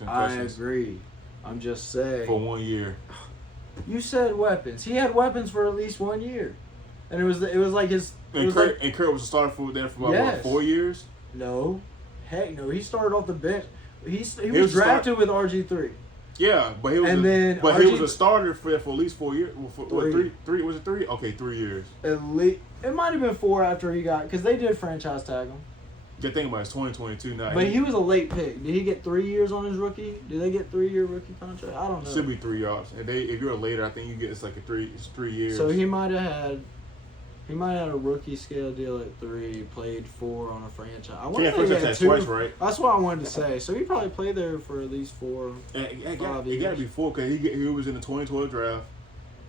I agree. I'm just saying. For 1 year. You said weapons. He had weapons for at least 1 year. And it was like his... And Kurt was a starter for there for about Yes. 4 years? No. Heck no. He started off the bench. He was was drafted with RG3. Yeah, but he was And then he was a starter for at least 4 years. For, what, Three. three? Was it 3? Okay, 3 years. At least, it might have been 4 after he got... Because they did franchise tag him. Good thing about it, it's 2022 now. But he was a late pick. Did he get 3 years on his rookie? Did they get 3-year rookie contract? I don't know. Should be 3 years. And if you're later, I think you get it's 3 years. So he might have had a rookie scale deal at 3, played 4 on a franchise. I want Yeah, to say he franchise had tag 2. twice, right? That's what I wanted to say. So he probably played there for at least 4. It 5 got to years. be 4 because he was in the 2012 draft.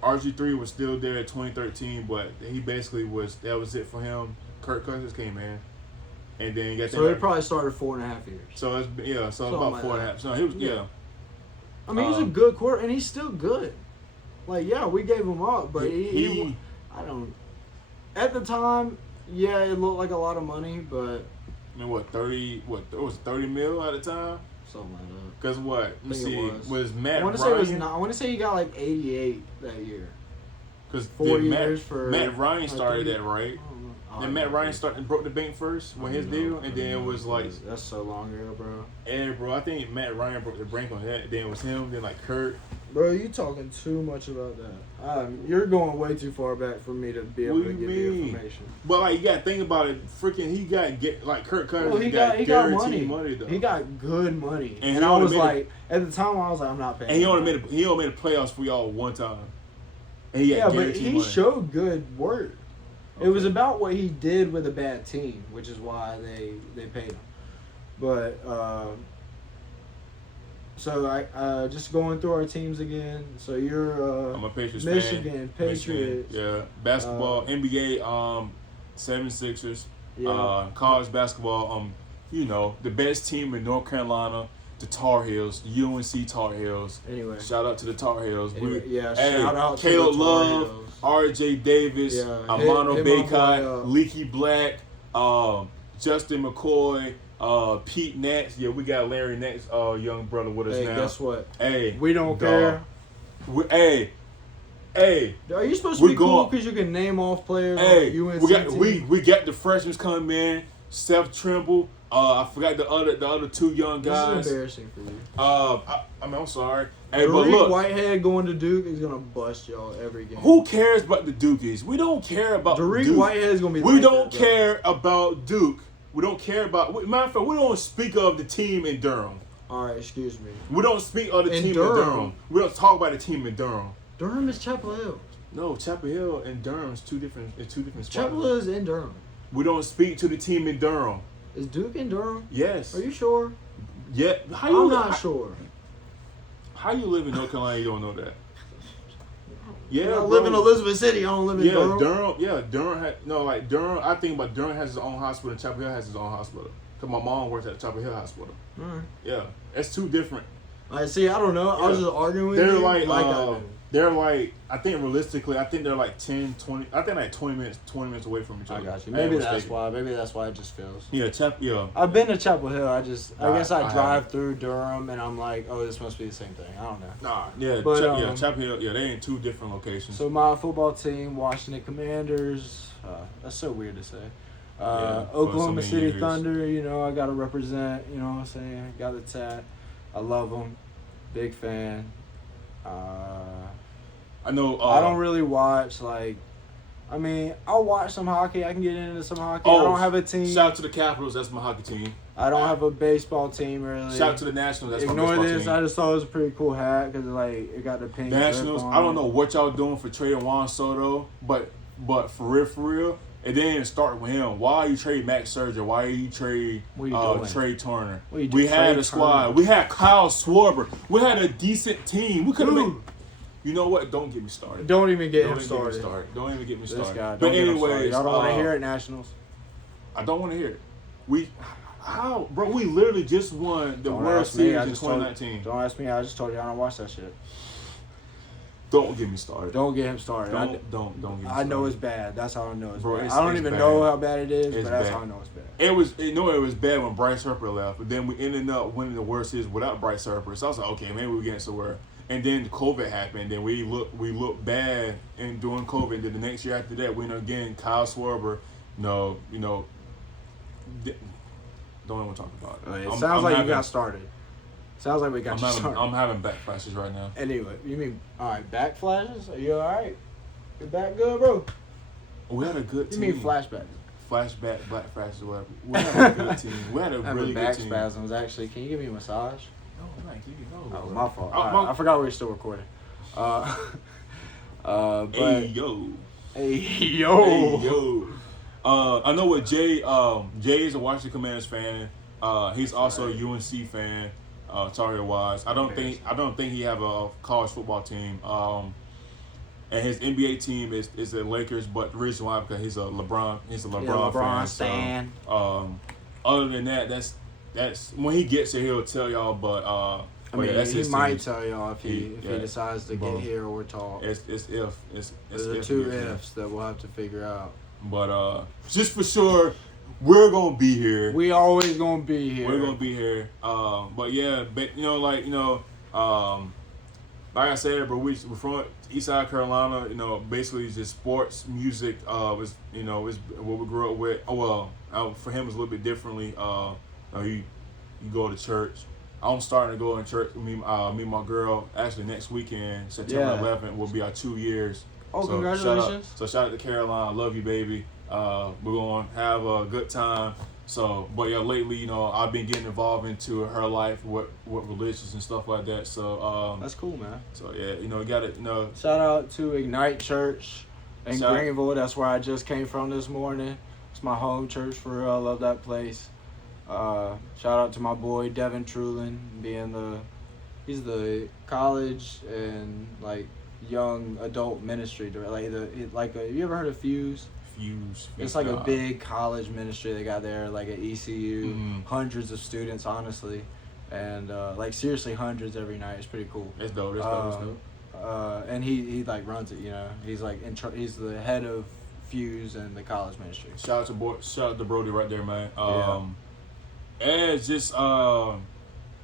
RG3 was still there at 2013, but he basically that was it for him. Kirk Cousins came in, and then got So he probably started 4.5 years. So it's so Something about like 4.5. So he was Yeah. I mean, he was a good quarter, and he's still good. Like, yeah, we gave him up, but he I don't. At the time, yeah, it looked like a lot of money, but I mean, what 30? What it was 30 mil at the time? Something like that. Cause what? Let me I think see. it Was Matt I want to say it was Ryan? not. I want to say he got like 88 that year. Because 4 years for Matt Ryan like started 30. that, right? I don't know. Oh, Then Matt Ryan started and broke the bank first with his deal, and then it was like, that's so long ago, bro. and bro, I think Matt Ryan broke the bank on that. Then it was him. Then like Kurt. Bro, you talking too much about that. You're going way too far back for me to be able What to do you give you mean? information. But like you got to think about it. Freaking, he got like Kurt Cousins. Well, he got guaranteed money. though. He got good money, And and he I only was made like, at the time, I was like, I'm not paying. And he him only that. made the playoffs for y'all one time. And he got Yeah, but guaranteed he money. showed good work. It Okay. was about what he did with a bad team, which is why they paid him. But so I just going through our teams again. So you're I'm a Patriots Michigan, fan. Patriots. Yeah, basketball, NBA, 76ers. Yeah. College basketball, you know, the best team in North Carolina, the Tar Heels, UNC Tar Heels. Anyway. Shout out to the Tar Heels. Anyway, yeah, Hey, shout out to Caleb the Tar Love, Heels. R.J. Davis, Yeah, Amano hit my boy Baycott, up. Leaky Black, Justin McCoy, Pete Nance. Yeah, we got Larry Nance, young brother with us Hey, now. guess what? Hey, We don't dog. care. Hey, Are you supposed to We're be cool going- because you can name off players hey, on UNC we got team? we got the freshmen coming in. Seth Trimble. I forgot the other two young This guys. is embarrassing for you. I'm sorry. Hey, but Tariq look, Whitehead going to Duke is gonna bust y'all every game. who cares about the Dukies? We don't care about Tariq Duke. Whitehead is gonna be. We like don't that, bro. care about Duke. We don't care about. Matter of fact, we don't speak of the team in Durham. All right, excuse me. We don't speak of the In team Durham? in Durham. We don't talk about the team in Durham. Durham is Chapel Hill. No, Chapel Hill and Durham is two different. It's two different spots. Chapel Hill is in Durham. We don't speak to the team in Durham. Is Duke in Durham? Yes. Are you sure? Yeah. How I'm you? not sure. How you live in North Carolina? You don't know that. Yeah, I bro. live in Elizabeth City. I don't live in Yeah, Durham. Durham. Yeah, Durham. Durham. I think about Durham has his own hospital. And Chapel Hill has his own hospital. Cause my mom works at Chapel Hill Hospital. All right. Yeah, it's two different. I see. I don't know. I was Yeah. just arguing with They're you. like, I knew. they're like. I think realistically, I think they're like 10, 20. I think like 20 minutes away from each I other. got you. I ain't Maybe that's mistaken. why. Maybe that's why it just feels. Yeah, Yeah. I've been to Chapel Hill. I guess I I drive haven't. through Durham and I'm like, oh, this must be the same thing. I don't know. Nah. Yeah. But, Yeah. Chapel Hill. Yeah, they in two different locations. So my football team, Washington Commanders. That's so weird to say. Yeah, for so Oklahoma many City years. Thunder. You know, I gotta represent. You know what I'm saying? Got the tat. I love them. Big fan. I know. I don't really watch like. I mean, I'll watch some hockey. I can get into some hockey. I Oh, don't have a team. Shout out to the Capitals. That's my hockey team. I don't have a baseball team really. Shout out to the Nationals. That's my Ignore baseball this. team. I just thought it was a pretty cool hat because like it got the pink. Nationals. strip on I don't it. know what y'all doing for trading Juan Soto, but for real, it didn't start with him. Why you trade Max Scherzer? Why you trade What are you doing? Trey Turner? What are you We doing? had Trey a squad. Turner? We had Kyle Schwarber. We had a decent team. We could have Dude. been. You know what? Don't get me started. Don't even get Don't him even started. get me started. Don't even get me This started. guy. But Don't get him started. anyways, Y'all don't want to hear it, Nationals. I don't want to hear it. How, bro? We literally just won the Don't World ask me. Series I in just told- 2019. Don't ask me. I just told you I don't watch that shit. Don't get me started. Don't get him started. Don't get me started. I know it's bad. That's how I know it's Bro, bad. it's- I don't it's even bad. know how bad it is, It's but that's bad. how I know it's bad. It was bad when Bryce Harper left, but then we ended up winning the World Series without Bryce Harper. So I was like, okay, maybe we're getting somewhere. And then COVID happened. Then we looked bad in during COVID. And then the next year after that, we ended up getting Kyle Schwarber. Don't even talk about it. It sounds like you got started. Sounds like we got you started. I'm having back flashes right now. Anyway, you mean all right? Back flashes? Are you all right? Your back good, bro? We had a good You team. mean flashbacks? Flashback, black flashes, whatever. We had a good team. We had a Having really back good team. spasms. Actually, can you give me a massage? No, man, no. Oh, my fault. Oh, All my- right, I forgot we were still recording. But Hey yo. hey Hey yo. yo. I know what Jay. Jay is a Washington Commanders fan. He's also a UNC fan. Tar Heel wise, I don't think he have a college football team. And his NBA team is the Lakers, but the reason why because he's a LeBron fan. stan. So, other than that, that's when he gets here, he'll tell y'all. But I but mean, yeah, that's he his might team. tell y'all if he Yeah. decides to Bro. get here or talk. It's if it's There's the if two he gets here. ifs that we'll have to figure out. But just for sure, we're gonna be here. We always gonna be here. We're gonna be here. But yeah, but like I said, bro, we're from Eastside Carolina. Basically it's just sports, music. Is what we grew up with. For him it's a little bit differently. You go to church. I'm starting to go in church with me and my girl. Actually, next weekend, September 11th, will be our 2 years. Oh, so congratulations! Shout out to Caroline. Love you, baby. We're gonna have a good time. But lately, I've been getting involved into her life, what religions and stuff like that. So that's cool, man. So yeah, you got it. Shout out to Ignite Church in Greenville. That's where I just came from this morning. It's my home church for real. I love that place. Shout out to my boy Devin Trulin, he's the college and like young adult ministry director. Have you ever heard of Fuse? It's like a big college ministry they got there, like at ECU. Hundreds of students, honestly, and seriously hundreds every night. It's pretty cool. It's dope. It's dope. And he like runs it. He's like he's the head of Fuse and the college ministry. Shout out to Brody right there, man. And it's just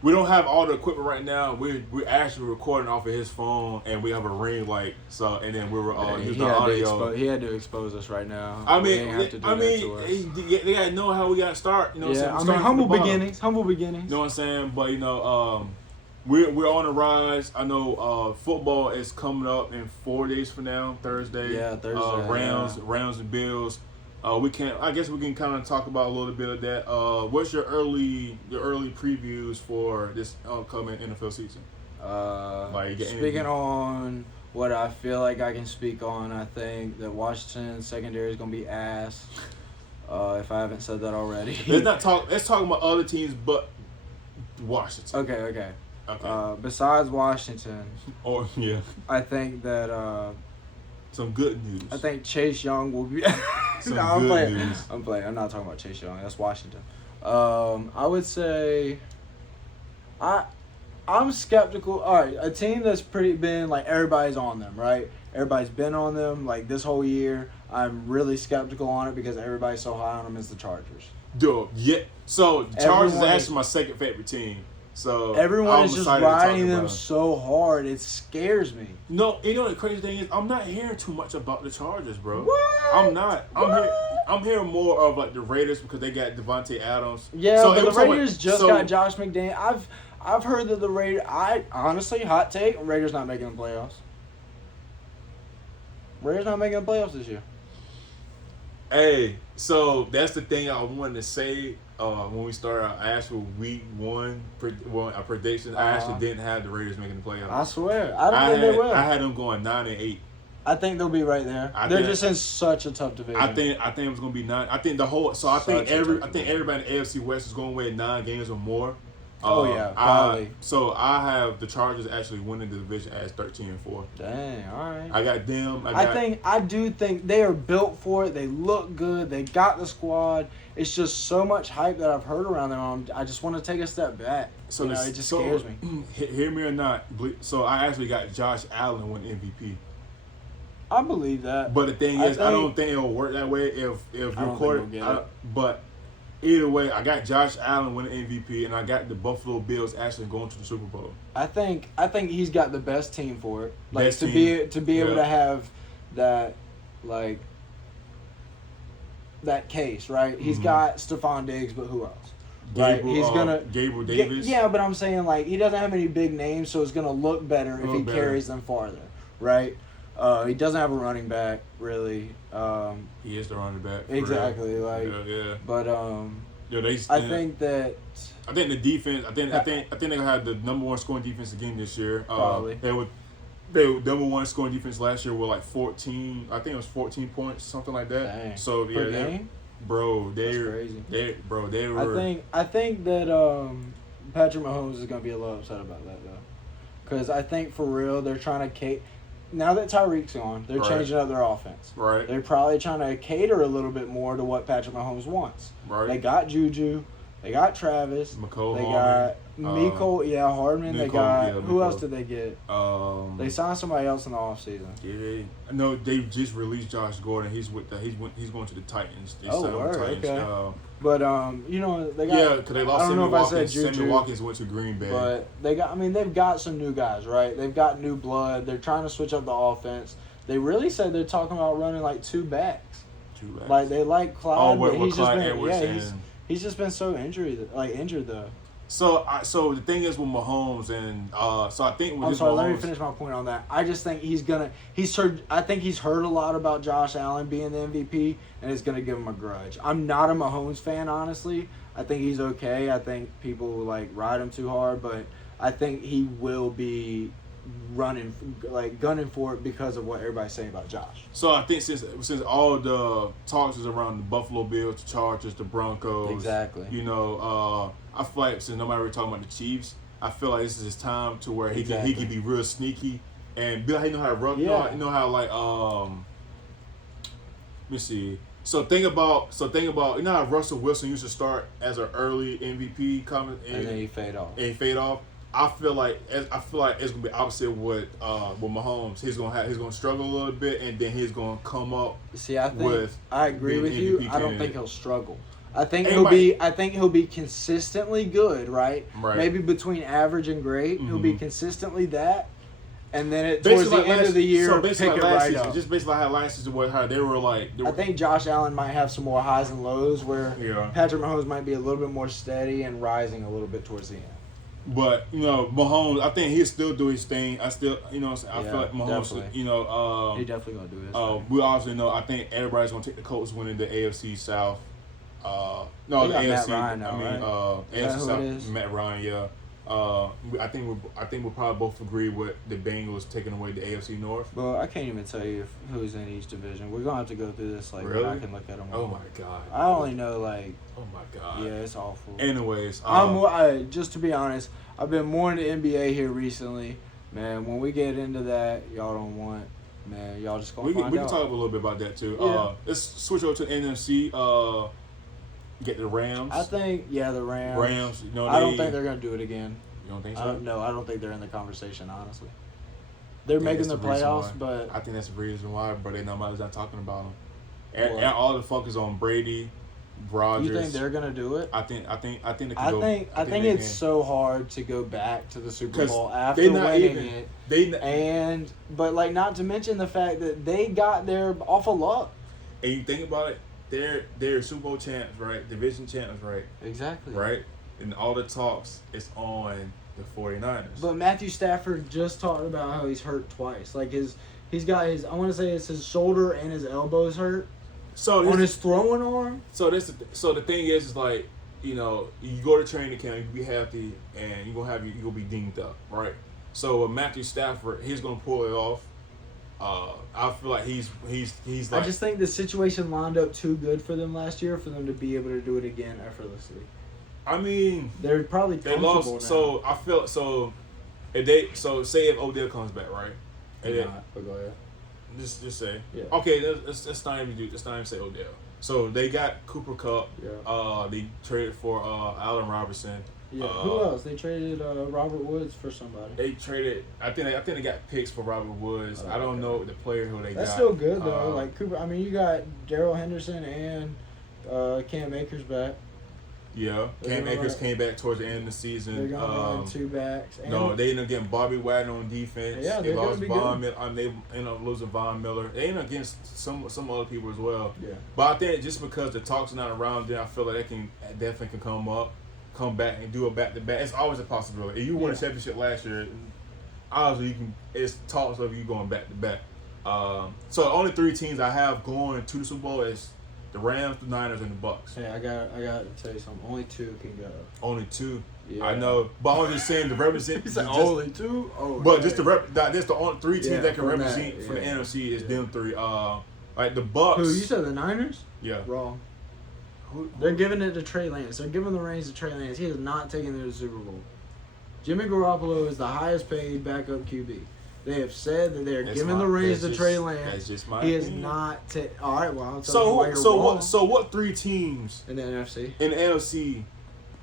we don't have all the equipment right now. We're actually recording off of his phone, and we have a ring light. And then we were using the audio. He had to expose us right now. They gotta know how we gotta start. Humble beginnings. Humble beginnings. You know what I'm saying? But we're on the rise. I know football is coming up in 4 days from now, Thursday. Yeah, Thursday. Rams and Bills. I guess we can kind of talk about a little bit of that. What's your early previews for this upcoming NFL season? Speaking on what I feel like I can speak on, I think that Washington's secondary is gonna be ass. If I haven't said that already. Let's talk about other teams, but Washington. Okay. Besides Washington, I think that. Some good news. I think Chase Young will be. I'm playing. I'm not talking about Chase Young. That's Washington. I would say. I'm skeptical. All right, a team that's been like everybody's on them, right? Everybody's been on them like this whole year. I'm really skeptical on it because everybody's so high on them is the Chargers. Dude, yeah. So Chargers is actually my second favorite team. So everyone is just riding them so hard, it scares me. No, the crazy thing is, I'm not hearing too much about the Chargers, bro. What? I'm not. I'm hearing more of like the Raiders because they got Devontae Adams. Yeah, but the Raiders got Josh McDaniels. I've heard that the Raiders. Honestly, hot take: Raiders not making the playoffs. Raiders not making the playoffs this year. Hey, so that's the thing I wanted to say. When we started our actual week 1 our predictions, I actually didn't have the Raiders making the playoffs. I swear, I don't think they will. I had them going 9-8. I think they'll be right there. They're just in such a tough division. I think it was gonna be 9. I think the whole. So I think everybody in the AFC West is going to win 9 games or more. Probably. So I have the Chargers actually winning the division as 13-4. Dang, all right. I got them. I do think they are built for it. They look good. They got the squad. It's just so much hype that I've heard around them. I just want to take a step back. So it just scares me. Hear me or not. So I actually got Josh Allen win MVP. I believe that. But the thing is, I don't think it'll work that way if recorded. But either way, I got Josh Allen winning MVP, and I got the Buffalo Bills actually going to the Super Bowl. I think he's got the best team for it. Like to be able to have that that case, right? He's got Stephon Diggs, but who else? Gabriel Davis. Yeah, but I'm saying he doesn't have any big names, so it's gonna look better if he carries them farther, right? He doesn't have a running back, really. He is the running back. Exactly. But I think the defense. I think they're gonna have the number 1 scoring defense again this year. Probably. They were number 1 scoring defense last year with like 14. I think it was 14 points, something like that. Dang. So per game? Bro, that's crazy. They were. I think that Patrick Mahomes is gonna be a little upset about that though, because I think for real they're trying to now that Tyreek's gone, they're changing up their offense. Right. They're probably trying to cater a little bit more to what Patrick Mahomes wants. Right. They got Juju. They got Travis. McCole they Hardman. Miko, Hardman. They Miko, got yeah, who else Miko. did they get? They signed somebody else in the offseason. No, they just released Josh Gordon. He's going to the Titans. They signed with word, the Titans. okay. But they got. Yeah, because they lost I don't know if I said Sammy Juju. Watkins went to Green Bay. But they've got some new guys, right? They've got new blood. They're trying to switch up the offense. They really said they're talking about running like two backs. Like they like Clyde, but he's just been he's just been so injured though. So the thing is with Mahomes and so I think with Let me finish my point on that. I just think I think he's heard a lot about Josh Allen being the MVP and it's gonna give him a grudge. I'm not a Mahomes fan, honestly. I think he's okay. I think people ride him too hard, but I think he will be gunning for it because of what everybody's saying about Josh. So I think since all the talks is around the Buffalo Bills, the Chargers, the Broncos, Exactly. I feel like since nobody really talking about the Chiefs, I feel like this is his time to where he can be real sneaky and be like, how to run. Yeah. You know how let me see. So think about how Russell Wilson used to start as an early MVP coming and then he fade off. I feel like it's gonna be opposite with Mahomes. He's gonna struggle a little bit, and then he's gonna come up. See, I agree with you. MVP I don't think he'll struggle. I think Anybody- he'll be consistently good, right? Right. Maybe between average and great, he'll be consistently that, and then Basically towards the end of the year, so pick basically it last right season, up. just basically how last season was, how they were like. I think Josh Allen might have some more highs and lows, where Yeah. Patrick Mahomes might be a little bit more steady and rising a little bit towards the end. But Mahomes, I think he'll still do his thing. I feel like Mahomes, definitely. He definitely gonna do this. we also know. I think everybody's gonna take the Colts winning the AFC South. No, They the got AFC. Matt Ryan now, right? AFC who South. it is? Matt Ryan, yeah. I think we'll probably both agree with the Bengals taking away the AFC North. Well, I can't even tell you who's in each division. We're gonna have to go through this. Really? I can look at them. Oh my God. I only know Oh my God. Yeah, it's awful. Anyways, Just to be honest, I've been more into NBA here recently. Man, when we get into that, y'all don't want. Man, y'all just gonna we find can out. talk a little bit about that too. Yeah. Let's switch over to NFC. Get the Rams. I think the Rams. Rams. I don't think they're gonna do it again. You don't think so? No, I don't think they're in the conversation. Honestly, they're think making that's the the reason playoffs, why. but I think that's the reason why, but nobody's not talking about them. What? And all the focus on Brady, Rodgers. you think they're gonna do it? I think they can I go. think they it's can. so hard to go back to the Super 'Cause Bowl they after not winning even- it. They But not to mention the fact that they got there off of luck. and you think about it, they're Super Bowl champs, right? Division champs, right? Exactly. Right? And all the talks is on the 49ers. But Matthew Stafford just talked about how he's hurt twice. He's got his, I want to say it's his shoulder and his elbows hurt so on his throwing arm. So the thing is like, you go to training camp, you be healthy, and you're gonna be dinged up, right? So with Matthew Stafford, he's gonna pull it off. I feel like he's like. I just think the situation lined up too good for them last year for them to be able to do it again effortlessly. I mean, They're probably they comfortable lost. now. So I feel so. Say if Odell comes back, right? They're not, but go ahead. Just say. Yeah. Okay, let's not even say Odell. So they got Cooper Kupp. Yeah. They traded for Allen Robinson. Yeah. Who else? They traded Robert Woods for somebody. They traded. I think they got picks for Robert Woods. Oh, I don't okay. know the player who they got. That's still good though. Cooper. I mean, you got Darrell Henderson and Cam Akers back. Yeah, They're Cam gonna Akers run- came back towards the end of the season. They're gonna run two backs. And No, they ended up getting Bobby Wagner on defense. Yeah, they they're gonna lost be Von good. Miller. They ended up losing Von Miller. They ended up against some other people as well. Yeah. But I think just because the talks are not around there, I feel like they definitely can come back and do a back to back. It's always a possibility. If you won a championship last year, obviously it's talks of you going back to back. So the only three teams I have going to the Super Bowl is the Rams, the Niners, and the Bucks. Hey, I got to tell you something. Only two can go. Only two. Yeah. I know, but I'm just saying the represent. He said only two. Oh, But just that's the only three teams Yeah, that can from represent that, from the yeah. NFC is Yeah. them three. Like the Bucks. Who you said the Niners? Yeah. Wrong. They're giving it to Trey Lance. They're giving the reins to Trey Lance. He is not taking them to the Super Bowl. Jimmy Garoppolo is the highest paid backup QB. They have said that they're giving the reins to Trey Lance. That's just my He is opinion. not. All right, well, I'll tell you why you're wrong. What three teams In the NFC, in the NFC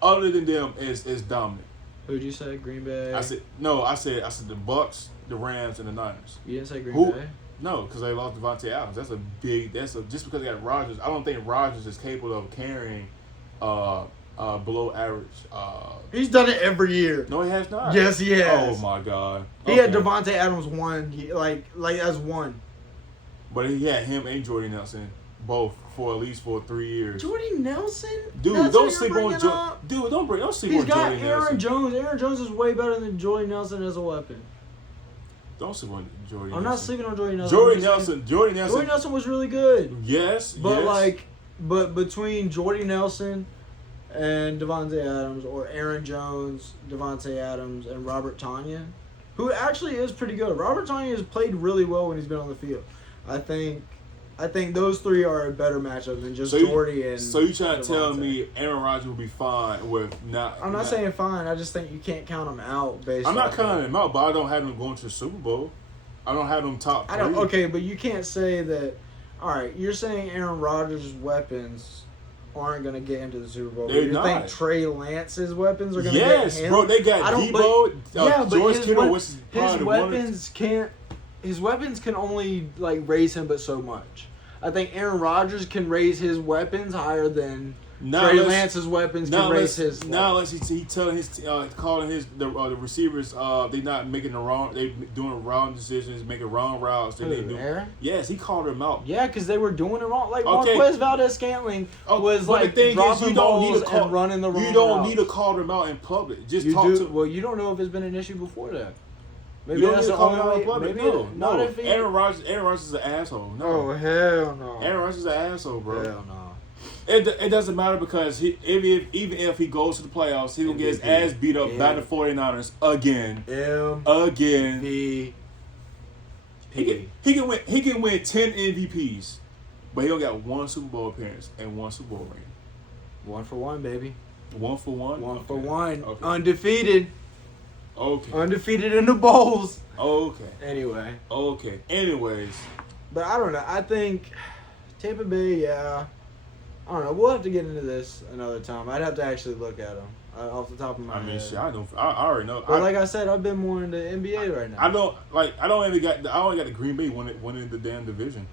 other than them is dominant? Who'd you say? Green Bay? I said the Bucks, the Rams, and the Niners. You didn't say Green Who? Bay? No, because they lost Devontae Adams. Just because they got Rodgers. I don't think Rodgers is capable of carrying below average. He's done it every year. No, he has not. Yes, he has. Oh my God. He had Devontae Adams one, like as one. But he had him and Jordy Nelson both for at least 3 years. Jordy Nelson? Dude, That's don't what sleep you're on bringing up? Dude, don't sleep He's on got Jordy Aaron Nelson. Jones. Aaron Jones is way better than Jordy Nelson as a weapon. Don't sleep on Jordy Nelson. I'm not sleeping on Jordy Nelson. Jordy Nelson was really good. Yes, But yes. but between Jordy Nelson and Devontae Adams, or Aaron Jones, Devontae Adams, and Robert Tonyan, who actually is pretty good. Robert Tonyan has played really well when he's been on the field. I think those three are a better matchup than just Jordy and. So you trying to Devontae. tell me Aaron Rodgers will be fine with not? I'm not saying fine. I just think you can't count him out based. I'm not off counting of, him out, but I don't have him going to the Super Bowl. I don't have him top 3. Okay, but you can't say that. All right, you're saying Aaron Rodgers' weapons aren't going to get into the Super Bowl. They're you not. think Trey Lance's weapons are going to Yes, get him? bro. They got Debo, George Kittle, which is his probably weapons can't. His weapons can only raise him, but so much. I think Aaron Rodgers can raise his weapons higher than Trey Lance's weapons can raise his. Now, unless he telling calling the receivers, they not making they doing wrong decisions, making wrong routes. Aaron? Yes, he called them out. Yeah, because they were doing it wrong. Like Okay. Marquez Valdez-Scantling was But the thing dropping is, you don't need balls to call. and running the wrong You don't routes. need to call them out in public. Just You talk do. to. Well, you don't know if it's been an issue before that. Maybe You don't that's need to the call only them out in way. public. Maybe No, not no. if he. Aaron Rodgers is an asshole. No. Oh hell no. Aaron Rodgers is an asshole, bro. Hell no. It doesn't matter because even if he goes to the playoffs, he will get his ass beat up by the 49ers again. Again. He can win 10 MVPs, but he don't got one Super Bowl appearance and one Super Bowl ring. 1 for 1, baby. 1 for 1. 1 for 1. Okay. Undefeated. Okay. Undefeated in the bowls. Okay. Anyway. Okay. Anyways. But I don't know. I think Tampa Bay, yeah. I don't know. We'll have to get into this another time. I'd have to actually look at them off the top of my head. Shit, I already know. But like I said, I've been more into NBA right now. I only got the Green Bay winning the damn division.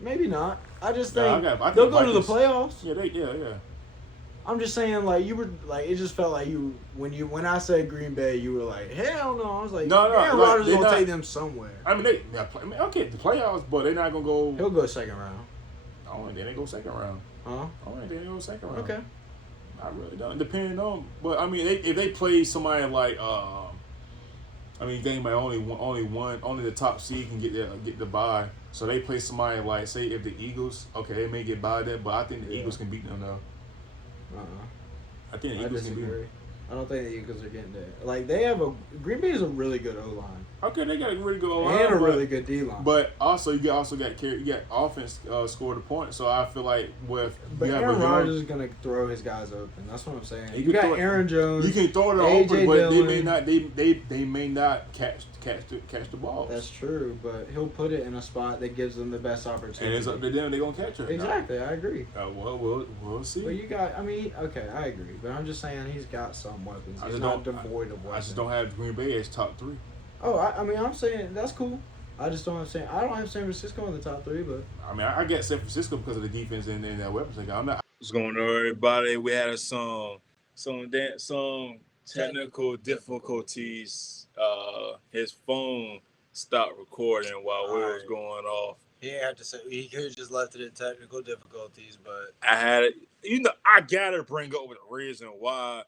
Maybe not. I just think I think they'll go to the Vikings- playoffs. Yeah. I'm just saying, you were it just felt like when I said Green Bay, you were like, hell no. I was like, No, Aaron like, Rodgers they're gonna not- take them somewhere. I mean, okay, the playoffs, but they're not gonna go. He'll go second round. Oh, and then they go second round. Huh? Oh, and then they go second round. Okay. I really don't. Depending on, but I mean, if they play somebody like, think about only the top seed can get the bye. So they play somebody like, say, if the Eagles, okay, they may get by that, but I think the Eagles can beat them though. I think the I Eagles can beat disagree. them. I don't think the Eagles are getting there. They have Green Bay is a really good O-line. Okay, they got a really good line, And a really good D-line. But also, you got offense scored a point. So I feel like But you have Aaron a young- Rodgers is gonna throw his guys open. That's what I'm saying. You You can got throw it- Aaron Jones. You can throw it A.J. open, but they Dillon. may not. They may not catch the ball. That's true, but he'll put it in a spot that gives them the best And opportunity. it's up to them. They're gonna catch it. Exactly, I agree. We'll see. But okay, I agree. But I'm just saying he's got some weapons. I He's just not don't- devoid of weapons. I just don't have Green Bay as top 3. Oh, I'm saying that's cool. I just don't have San Francisco in the top 3, but I mean, I get San Francisco because of the defense and their weapons. I'm not. What's going on, everybody? We had some technical difficulties. His phone stopped recording while we was going off. he had to say he could have just left it at technical difficulties. But I had it. I gotta bring up the reason why.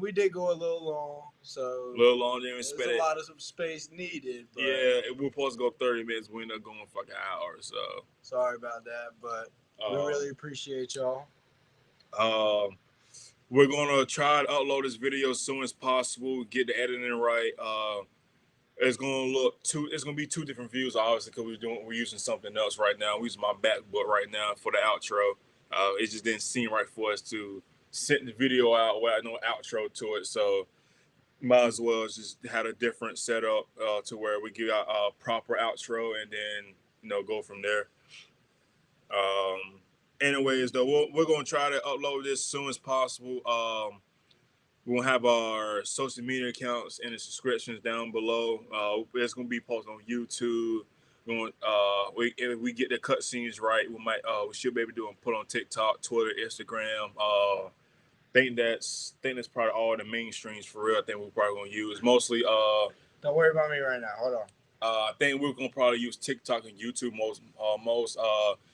we did go a little long, so A little longer than we there's expected. a lot of some space needed. But Yeah, we were supposed to go 30 minutes. We ended up going fucking hour. So sorry about that, but we really appreciate y'all. We're gonna try to upload this video as soon as possible. Get the editing right. It's gonna be 2 different views, obviously, because we're using something else right now. We're using my MacBook right now for the outro. It just didn't seem right for us to send the video out without no outro to it. So might as well just had a different setup to where we give out a proper outro and then go from there. Anyways, though, we're gonna try to upload this as soon as possible. We're gonna have our social media accounts and the subscriptions down below. It's gonna be posted on YouTube. If we get the cutscenes right, we should be able to do and put on TikTok, Twitter, Instagram. Think that's probably all the mainstreams for real. I think we're probably gonna use mostly. Don't worry about me right now. Hold on. I think we're gonna probably use TikTok and YouTube most.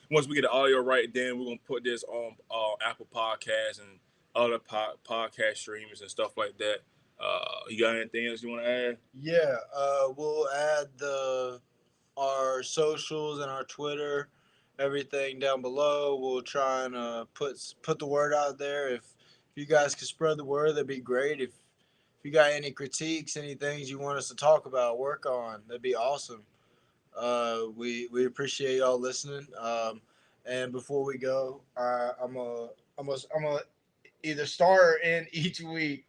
Once we get the audio right, then we're gonna put this on Apple Podcasts and other podcast streamers and stuff like that. You got anything else you want to add? Yeah, we'll add our socials and our Twitter, everything down below. We'll try and put the word out there. If you guys could spread the word, that'd be great. If you got any critiques, any things you want us to talk about, work on, that'd be awesome. We appreciate y'all listening. And before we go, I'm a either start or end each week,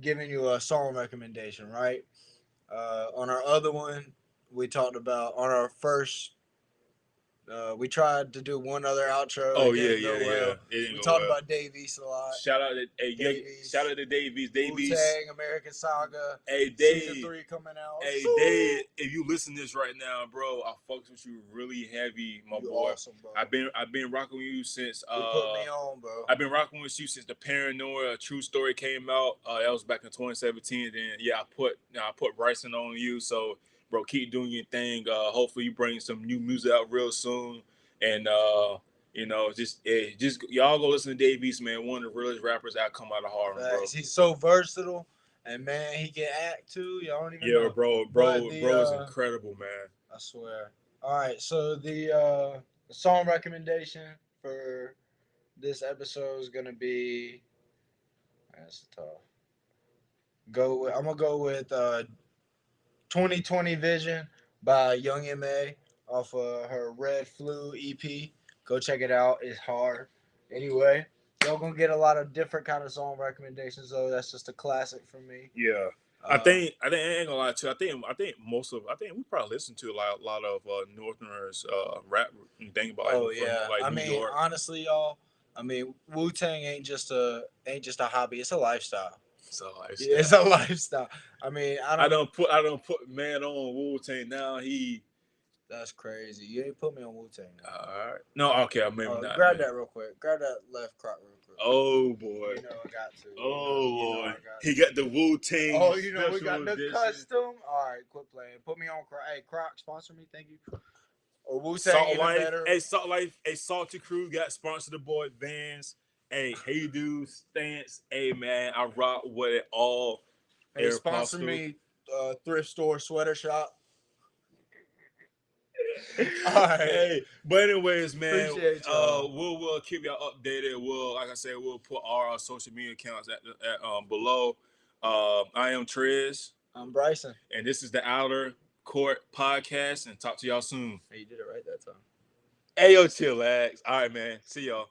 giving you a song recommendation. Right. On our other one, we talked about on our first. We tried to do one other outro. Oh It yeah, didn't yeah, go yeah. well. It didn't We go talked well. about Dave East a lot. Shout out to Davies. shout out to Davies. Davies. Wu-Tang, American Saga. Hey Season Dave. 3 coming out. Hey Dave, if you listen to this right now, bro, I fucks with you really heavy, my You boy. awesome, bro. I've been rocking with you since You put me on, bro. I've been rocking with you since the Paranoia True Story came out. That was back in 2017. Then yeah, I put Bryson on you. So bro, keep doing your thing. Hopefully you bring some new music out real soon. And just y'all go listen to Dave East, man. One of the realest rappers that come out of Harlem, bro. He's so versatile, and man, he can act too. Y'all don't even know. Bro is incredible, man. I swear. All right, so the song recommendation for this episode is gonna be. That's tough. I'm gonna go with 2020 Vision by Young M.A. off of her Red Flu EP. Go check it out. It's hard. Anyway, y'all gonna get a lot of different kind of song recommendations though. That's just a classic for me. Yeah. I think I ain't gonna lie too. I think we probably listen to a lot of Northerners rap and think about New York. Honestly, y'all. Wu-Tang ain't just a hobby. It's a lifestyle. It's a lifestyle. I don't put man on Wu-Tang now. That's crazy. You ain't put me on Wu-Tang now. All right. No, okay, maybe not. Grab that real quick. Grab that left crock real quick. Oh boy. You know I got to. Lord. He got the Wu-Tang. Oh, we got the custom. All right, quit playing. Put me on Croc. Hey, Croc, sponsor me. Thank you. Or Wu-Tang Salt even Life. better. Hey, Salt Life. Hey, Salty Crew got sponsored the boy Vans. Hey, Dude, Stance. Hey, man, I rock with it all. Hey, sponsor me, thrift store, sweater shop. All right. Hey, but anyways, man, we'll keep y'all updated. Like I said, we'll put our social media accounts at below. I am Trez. I'm Bryson. And this is the Outer Court Podcast. And talk to y'all soon. Hey, you did it right that time. Hey, yo, chillax. All right, man. See y'all.